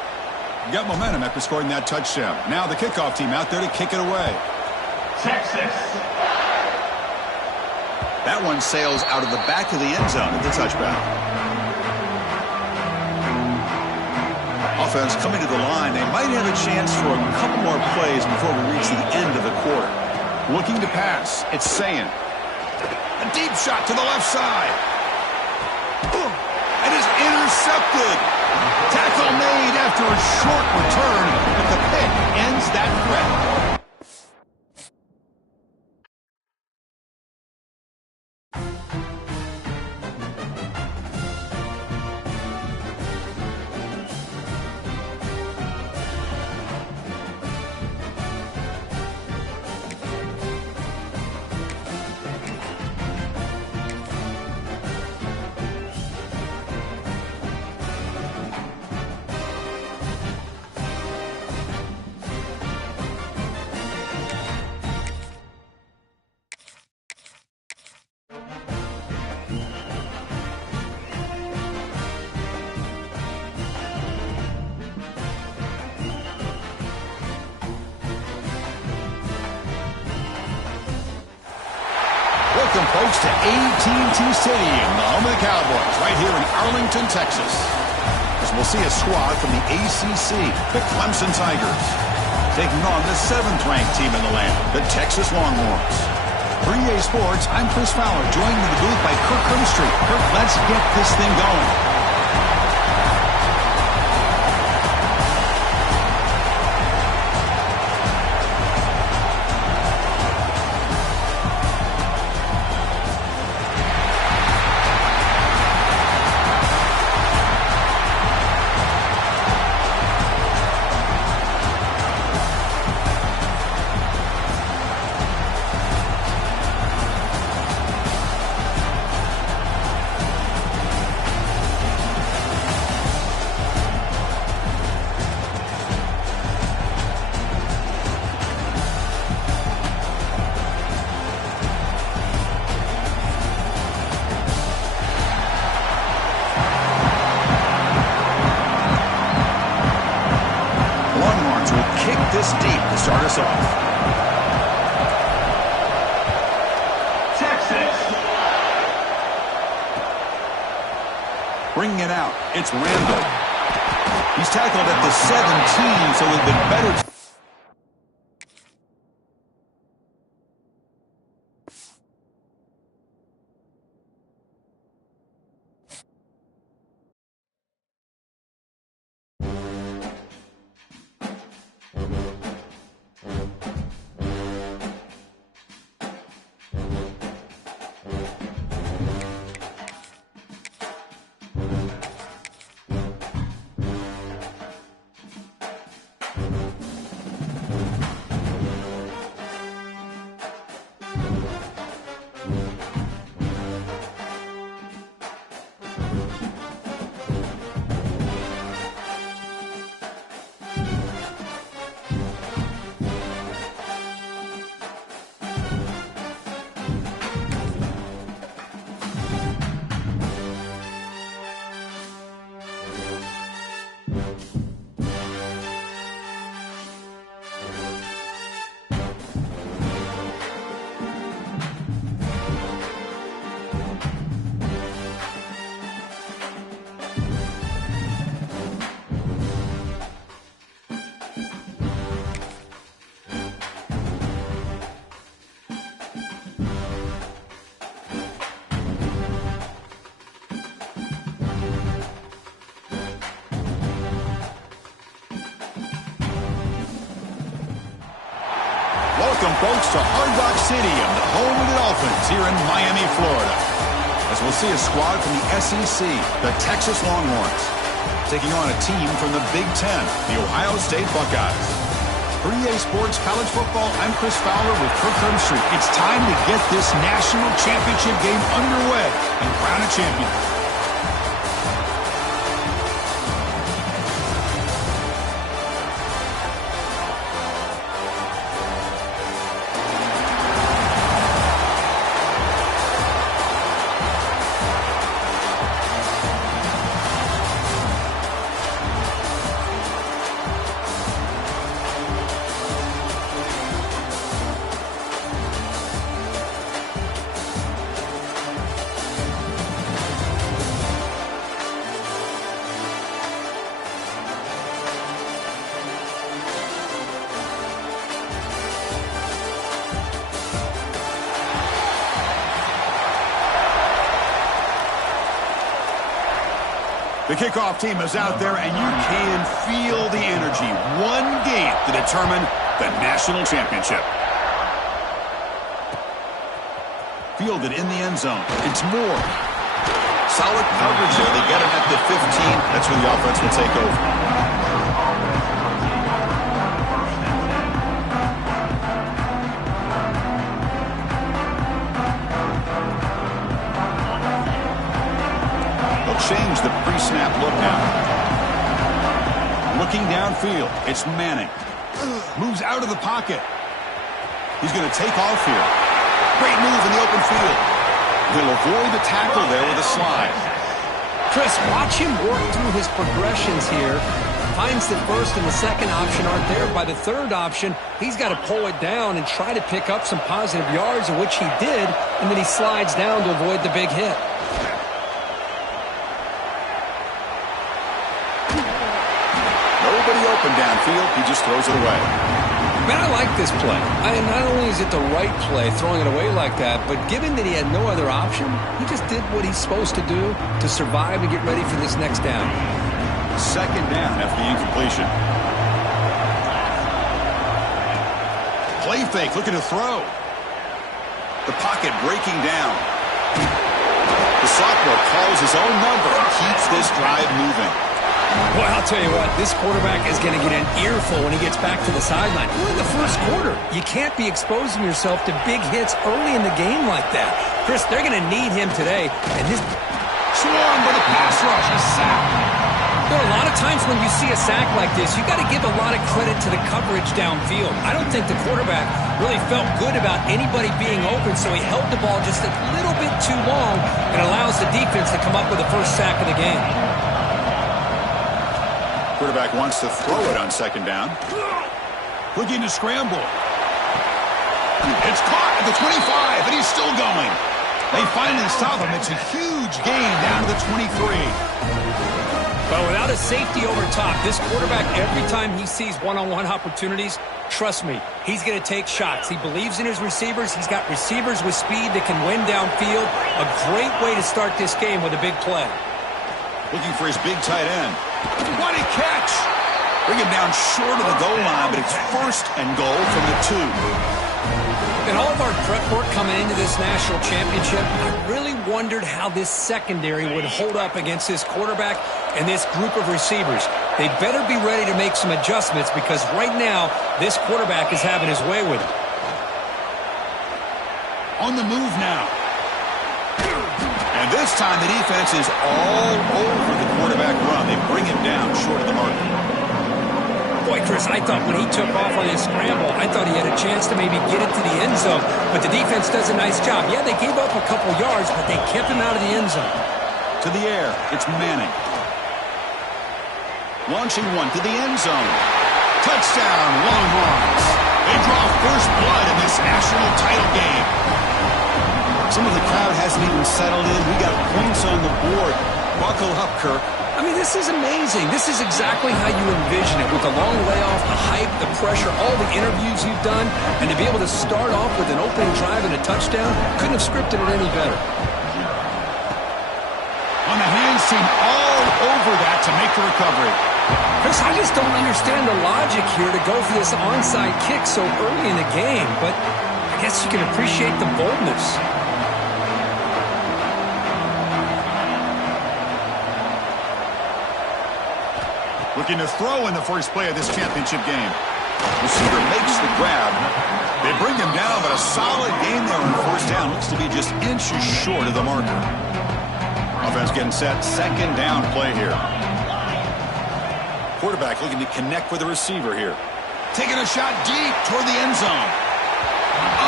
Got momentum after scoring that touchdown. Now the kickoff team out there to kick it away. Texas. That one sails out of the back of the end zone at the touchback. Offense coming to the line. They might have a chance for a couple more plays before we reach the end of the quarter. Looking to pass. It's Sayin. A deep shot to the left side. And is intercepted. Tackle made after a short return, but the pick ends that threat. Welcome, folks, to AT&T Stadium, the home of the Cowboys, right here in Arlington, Texas. As we'll see a squad from the ACC, the Clemson Tigers, taking on the 7th-ranked team in the land, the Texas Longhorns. For EA Sports, I'm Chris Fowler, joined in the booth by Kirk Herbstreit. Kirk, let's get this thing going. This deep to start us off. Texas. Bringing it out, it's Randall. He's tackled at the 17, so they've been better. Welcome, folks, to Hard Rock Stadium, the home of the Dolphins here in Miami, Florida. As we'll see a squad from the SEC, the Texas Longhorns, taking on a team from the Big Ten, the Ohio State Buckeyes. For EA Sports College Football, I'm Chris Fowler with Kirk Herbstreit. It's time to get this national championship game underway and crown a champion. The kickoff team is out there, and you can feel the energy. One game to determine the national championship. Fielded in the end zone. It's Moore. Solid coverage there. They get him at the 15. That's where the offense will take over. Change the pre-snap look now. Looking downfield, it's Manning. Moves out of the pocket. He's going to take off here. Great move in the open field. He'll avoid the tackle there with a slide. Chris, watch him work through his progressions here. Finds the first and the second option aren't there. By the third option, he's got to pull it down and try to pick up some positive yards, of which he did, and then he slides down to avoid the big hit. Open downfield, he just throws it away. Man, I like this play. Not only is it the right play, throwing it away like that, but given that he had no other option, he just did what he's supposed to do to survive and get ready for this next down. Second down after the incompletion. Play fake, looking to throw. The pocket breaking down. The sophomore calls his own number and keeps this drive moving. Well, I'll tell you what, this quarterback is going to get an earful when he gets back to the sideline. We're in the first quarter. You can't be exposing yourself to big hits early in the game like that. Chris, they're going to need him today. And this swarmed by the pass rush, a sack. There are a lot of times when you see a sack like this, you got to give a lot of credit to the coverage downfield. I don't think the quarterback really felt good about anybody being open, so he held the ball just a little bit too long and allows the defense to come up with the first sack of the game. Quarterback wants to throw it on second down. Looking to scramble. It's caught at the 25, and he's still going. They finally stop him. It's a huge gain down to the 23. But without a safety over top, this quarterback, every time he sees one-on-one opportunities, trust me, he's going to take shots. He believes in his receivers. He's got receivers with speed that can win downfield. A great way to start this game with a big play. Looking for his big tight end. What a catch! Bring him down short of the goal line, but it's first and goal from the 2. In all of our prep work coming into this national championship, I really wondered how this secondary would hold up against this quarterback and this group of receivers. They better be ready to make some adjustments because right now, this quarterback is having his way with it. On the move now. And this time the defense is all over the quarterback run. They bring him down short of the mark. Boy, Chris, I thought when he took off on his scramble, I thought he had a chance to maybe get it to the end zone. But the defense does a nice job. Yeah, they gave up a couple yards, but they kept him out of the end zone. To the air, it's Manning. Launching one to the end zone. Touchdown, Longhorns. They draw first blood in this national title game. Some of the crowd hasn't even settled in. We got points on the board. Buckle up, Kirk. I mean, this is amazing. This is exactly how you envision it, with the long layoff, the hype, the pressure, all the interviews you've done, and to be able to start off with an opening drive and a touchdown, couldn't have scripted it any better. On the hands team, all over that to make the recovery. Chris, I just don't understand the logic here to go for this onside kick so early in the game, but I guess you can appreciate the boldness. Looking to throw in the first play of this championship game. Receiver makes the grab. They bring him down, but a solid gain there on first down. Looks to be just inches short of the marker. Offense getting set. Second down play here. Quarterback looking to connect with the receiver here. Taking a shot deep toward the end zone.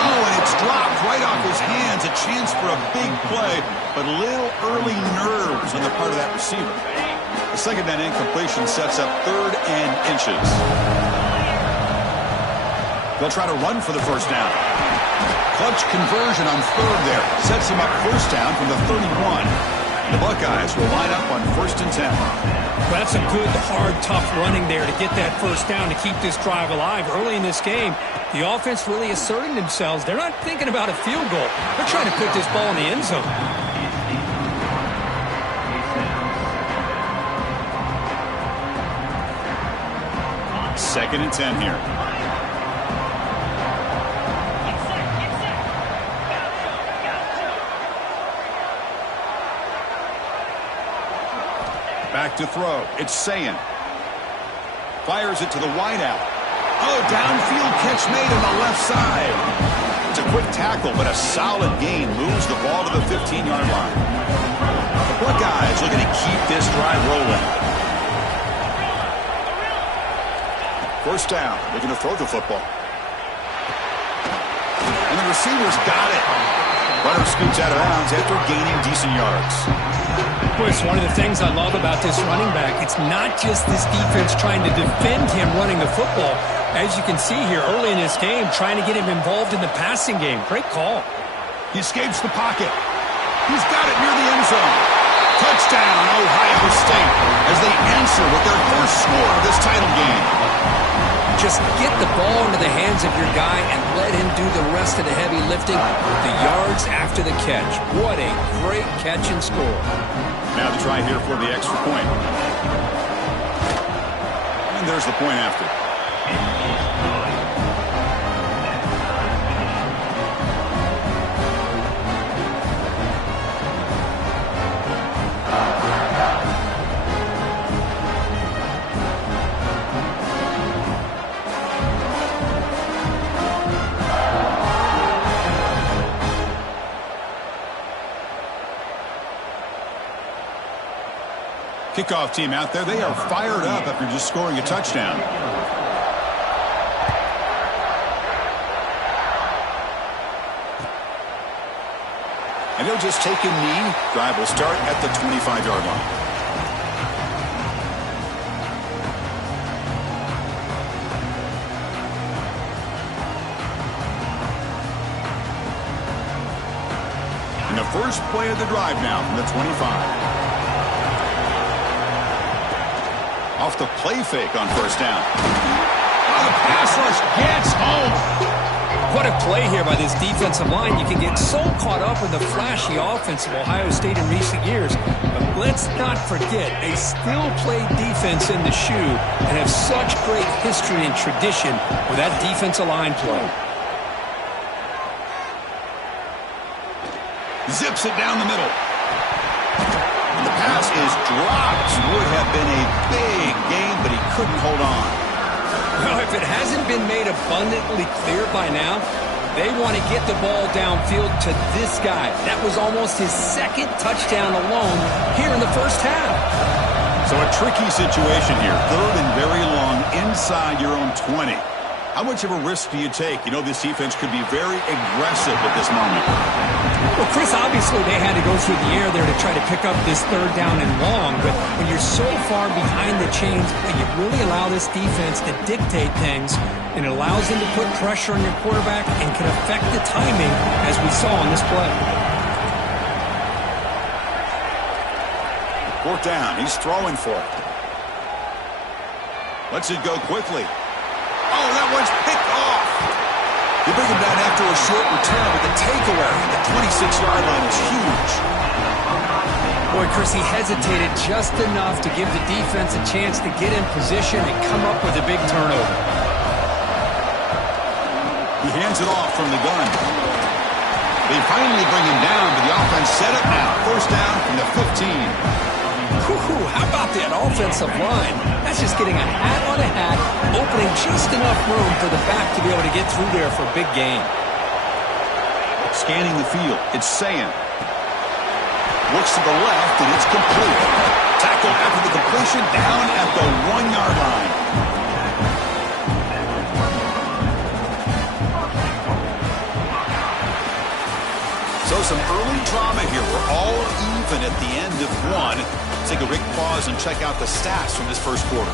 Oh, and it's dropped right off his hands. A chance for a big play, but little early nerves on the part of that receiver. The second down incompletion sets up third and inches. They'll try to run for the first down. Clutch conversion on third there. Sets him up first down from the 31. The Buckeyes will line up on 1st and 10. Well, that's a good, hard, tough running there to get that first down to keep this drive alive. Early in this game, the offense really asserting themselves. They're not thinking about a field goal. They're trying to put this ball in the end zone. 2nd and 10 here. Back to throw. It's Sayin. Fires it to the wideout. Oh, downfield catch made on the left side. It's a quick tackle, but a solid gain moves the ball to the 15-yard line. The Buckeyes looking to keep this drive rolling. First down, looking to throw the football. And the receiver's got it. Runner scoots out of bounds after gaining decent yards. Chris, one of the things I love about this running back, it's not just this defense trying to defend him running the football. As you can see here early in this game, trying to get him involved in the passing game. Great call. He escapes the pocket. He's got it near the end zone. Touchdown, Ohio State, as they answer with their first score of this title game. Just get the ball into the hands of your guy and let him do the rest of the heavy lifting with the yards after the catch. What a great catch and score. Now the try here for the extra point. And there's the point after. Kickoff team out there, they are fired up after just scoring a touchdown. And they'll just take a knee. Drive will start at the 25-yard line. And the first play of the drive now from the 25. Off the play fake on first down. Oh, the pass rush gets home. What a play here by this defensive line. You can get so caught up in the flashy offense of Ohio State in recent years. But let's not forget, they still play defense in the shoe and have such great history and tradition with that defensive line play. Zips it down the middle. The pass is dropped. Would have been a big gain, but he couldn't hold on. Well, if it hasn't been made abundantly clear by now, they want to get the ball downfield to this guy. That was almost his second touchdown alone here in the first half. So a tricky situation here. 3rd and very long inside your own 20. How much of a risk do you take? You know this defense could be very aggressive at this moment. Well, Chris, obviously they had to go through the air there to try to pick up this 3rd down and long, but when you're so far behind the chains, you really allow this defense to dictate things, and it allows them to put pressure on your quarterback and can affect the timing, as we saw on this play. 4th down, he's throwing for it. Lets it go quickly. Oh, that one's picked off. They bring him down after a short return, but the takeaway at the 26-yard line is huge. Boy, Chris, he hesitated just enough to give the defense a chance to get in position and come up with a big turnover. He hands it off from the gun. They finally bring him down, but the offense set up now. First down from the 15. How about that offensive line? That's just getting a hat on a hat, opening just enough room for the back to be able to get through there for a big gain. Scanning the field, it's Sayin. Looks to the left, and it's complete. Tackled after the completion, down at the 1-yard line. So some early drama here. We're all even at the end of one. Let's take a quick pause and check out the stats from this first quarter.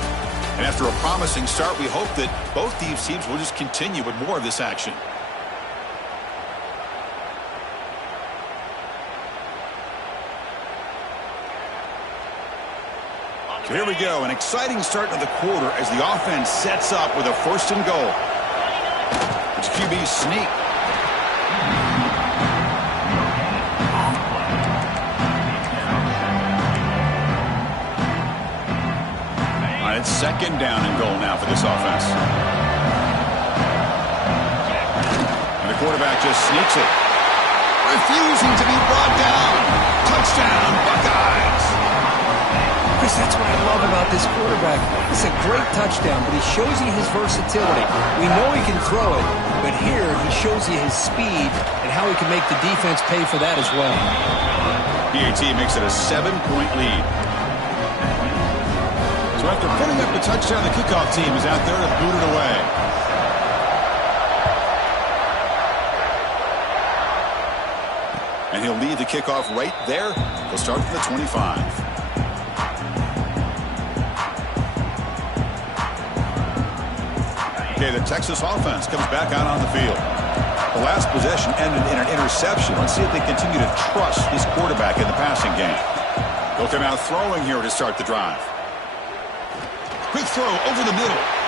And after a promising start, we hope that both these teams will just continue with more of this action. So here we go, an exciting start to the quarter as the offense sets up with a 1st and goal. It's QB sneak. It's second down and goal now for this offense. And the quarterback just sneaks it. Refusing to be brought down. Touchdown, Buckeyes. Chris, that's what I love about this quarterback. It's a great touchdown, but he shows you his versatility. We know he can throw it, but here he shows you his speed and how he can make the defense pay for that as well. PAT makes it a 7-point lead. So after putting up the touchdown, the kickoff team is out there to boot it away. And he'll lead the kickoff right there. He'll start from the 25. Okay, the Texas offense comes back out on the field. The last possession ended in an interception. Let's see if they continue to trust this quarterback in the passing game. They'll come out throwing here to start the drive. Quick throw over the middle.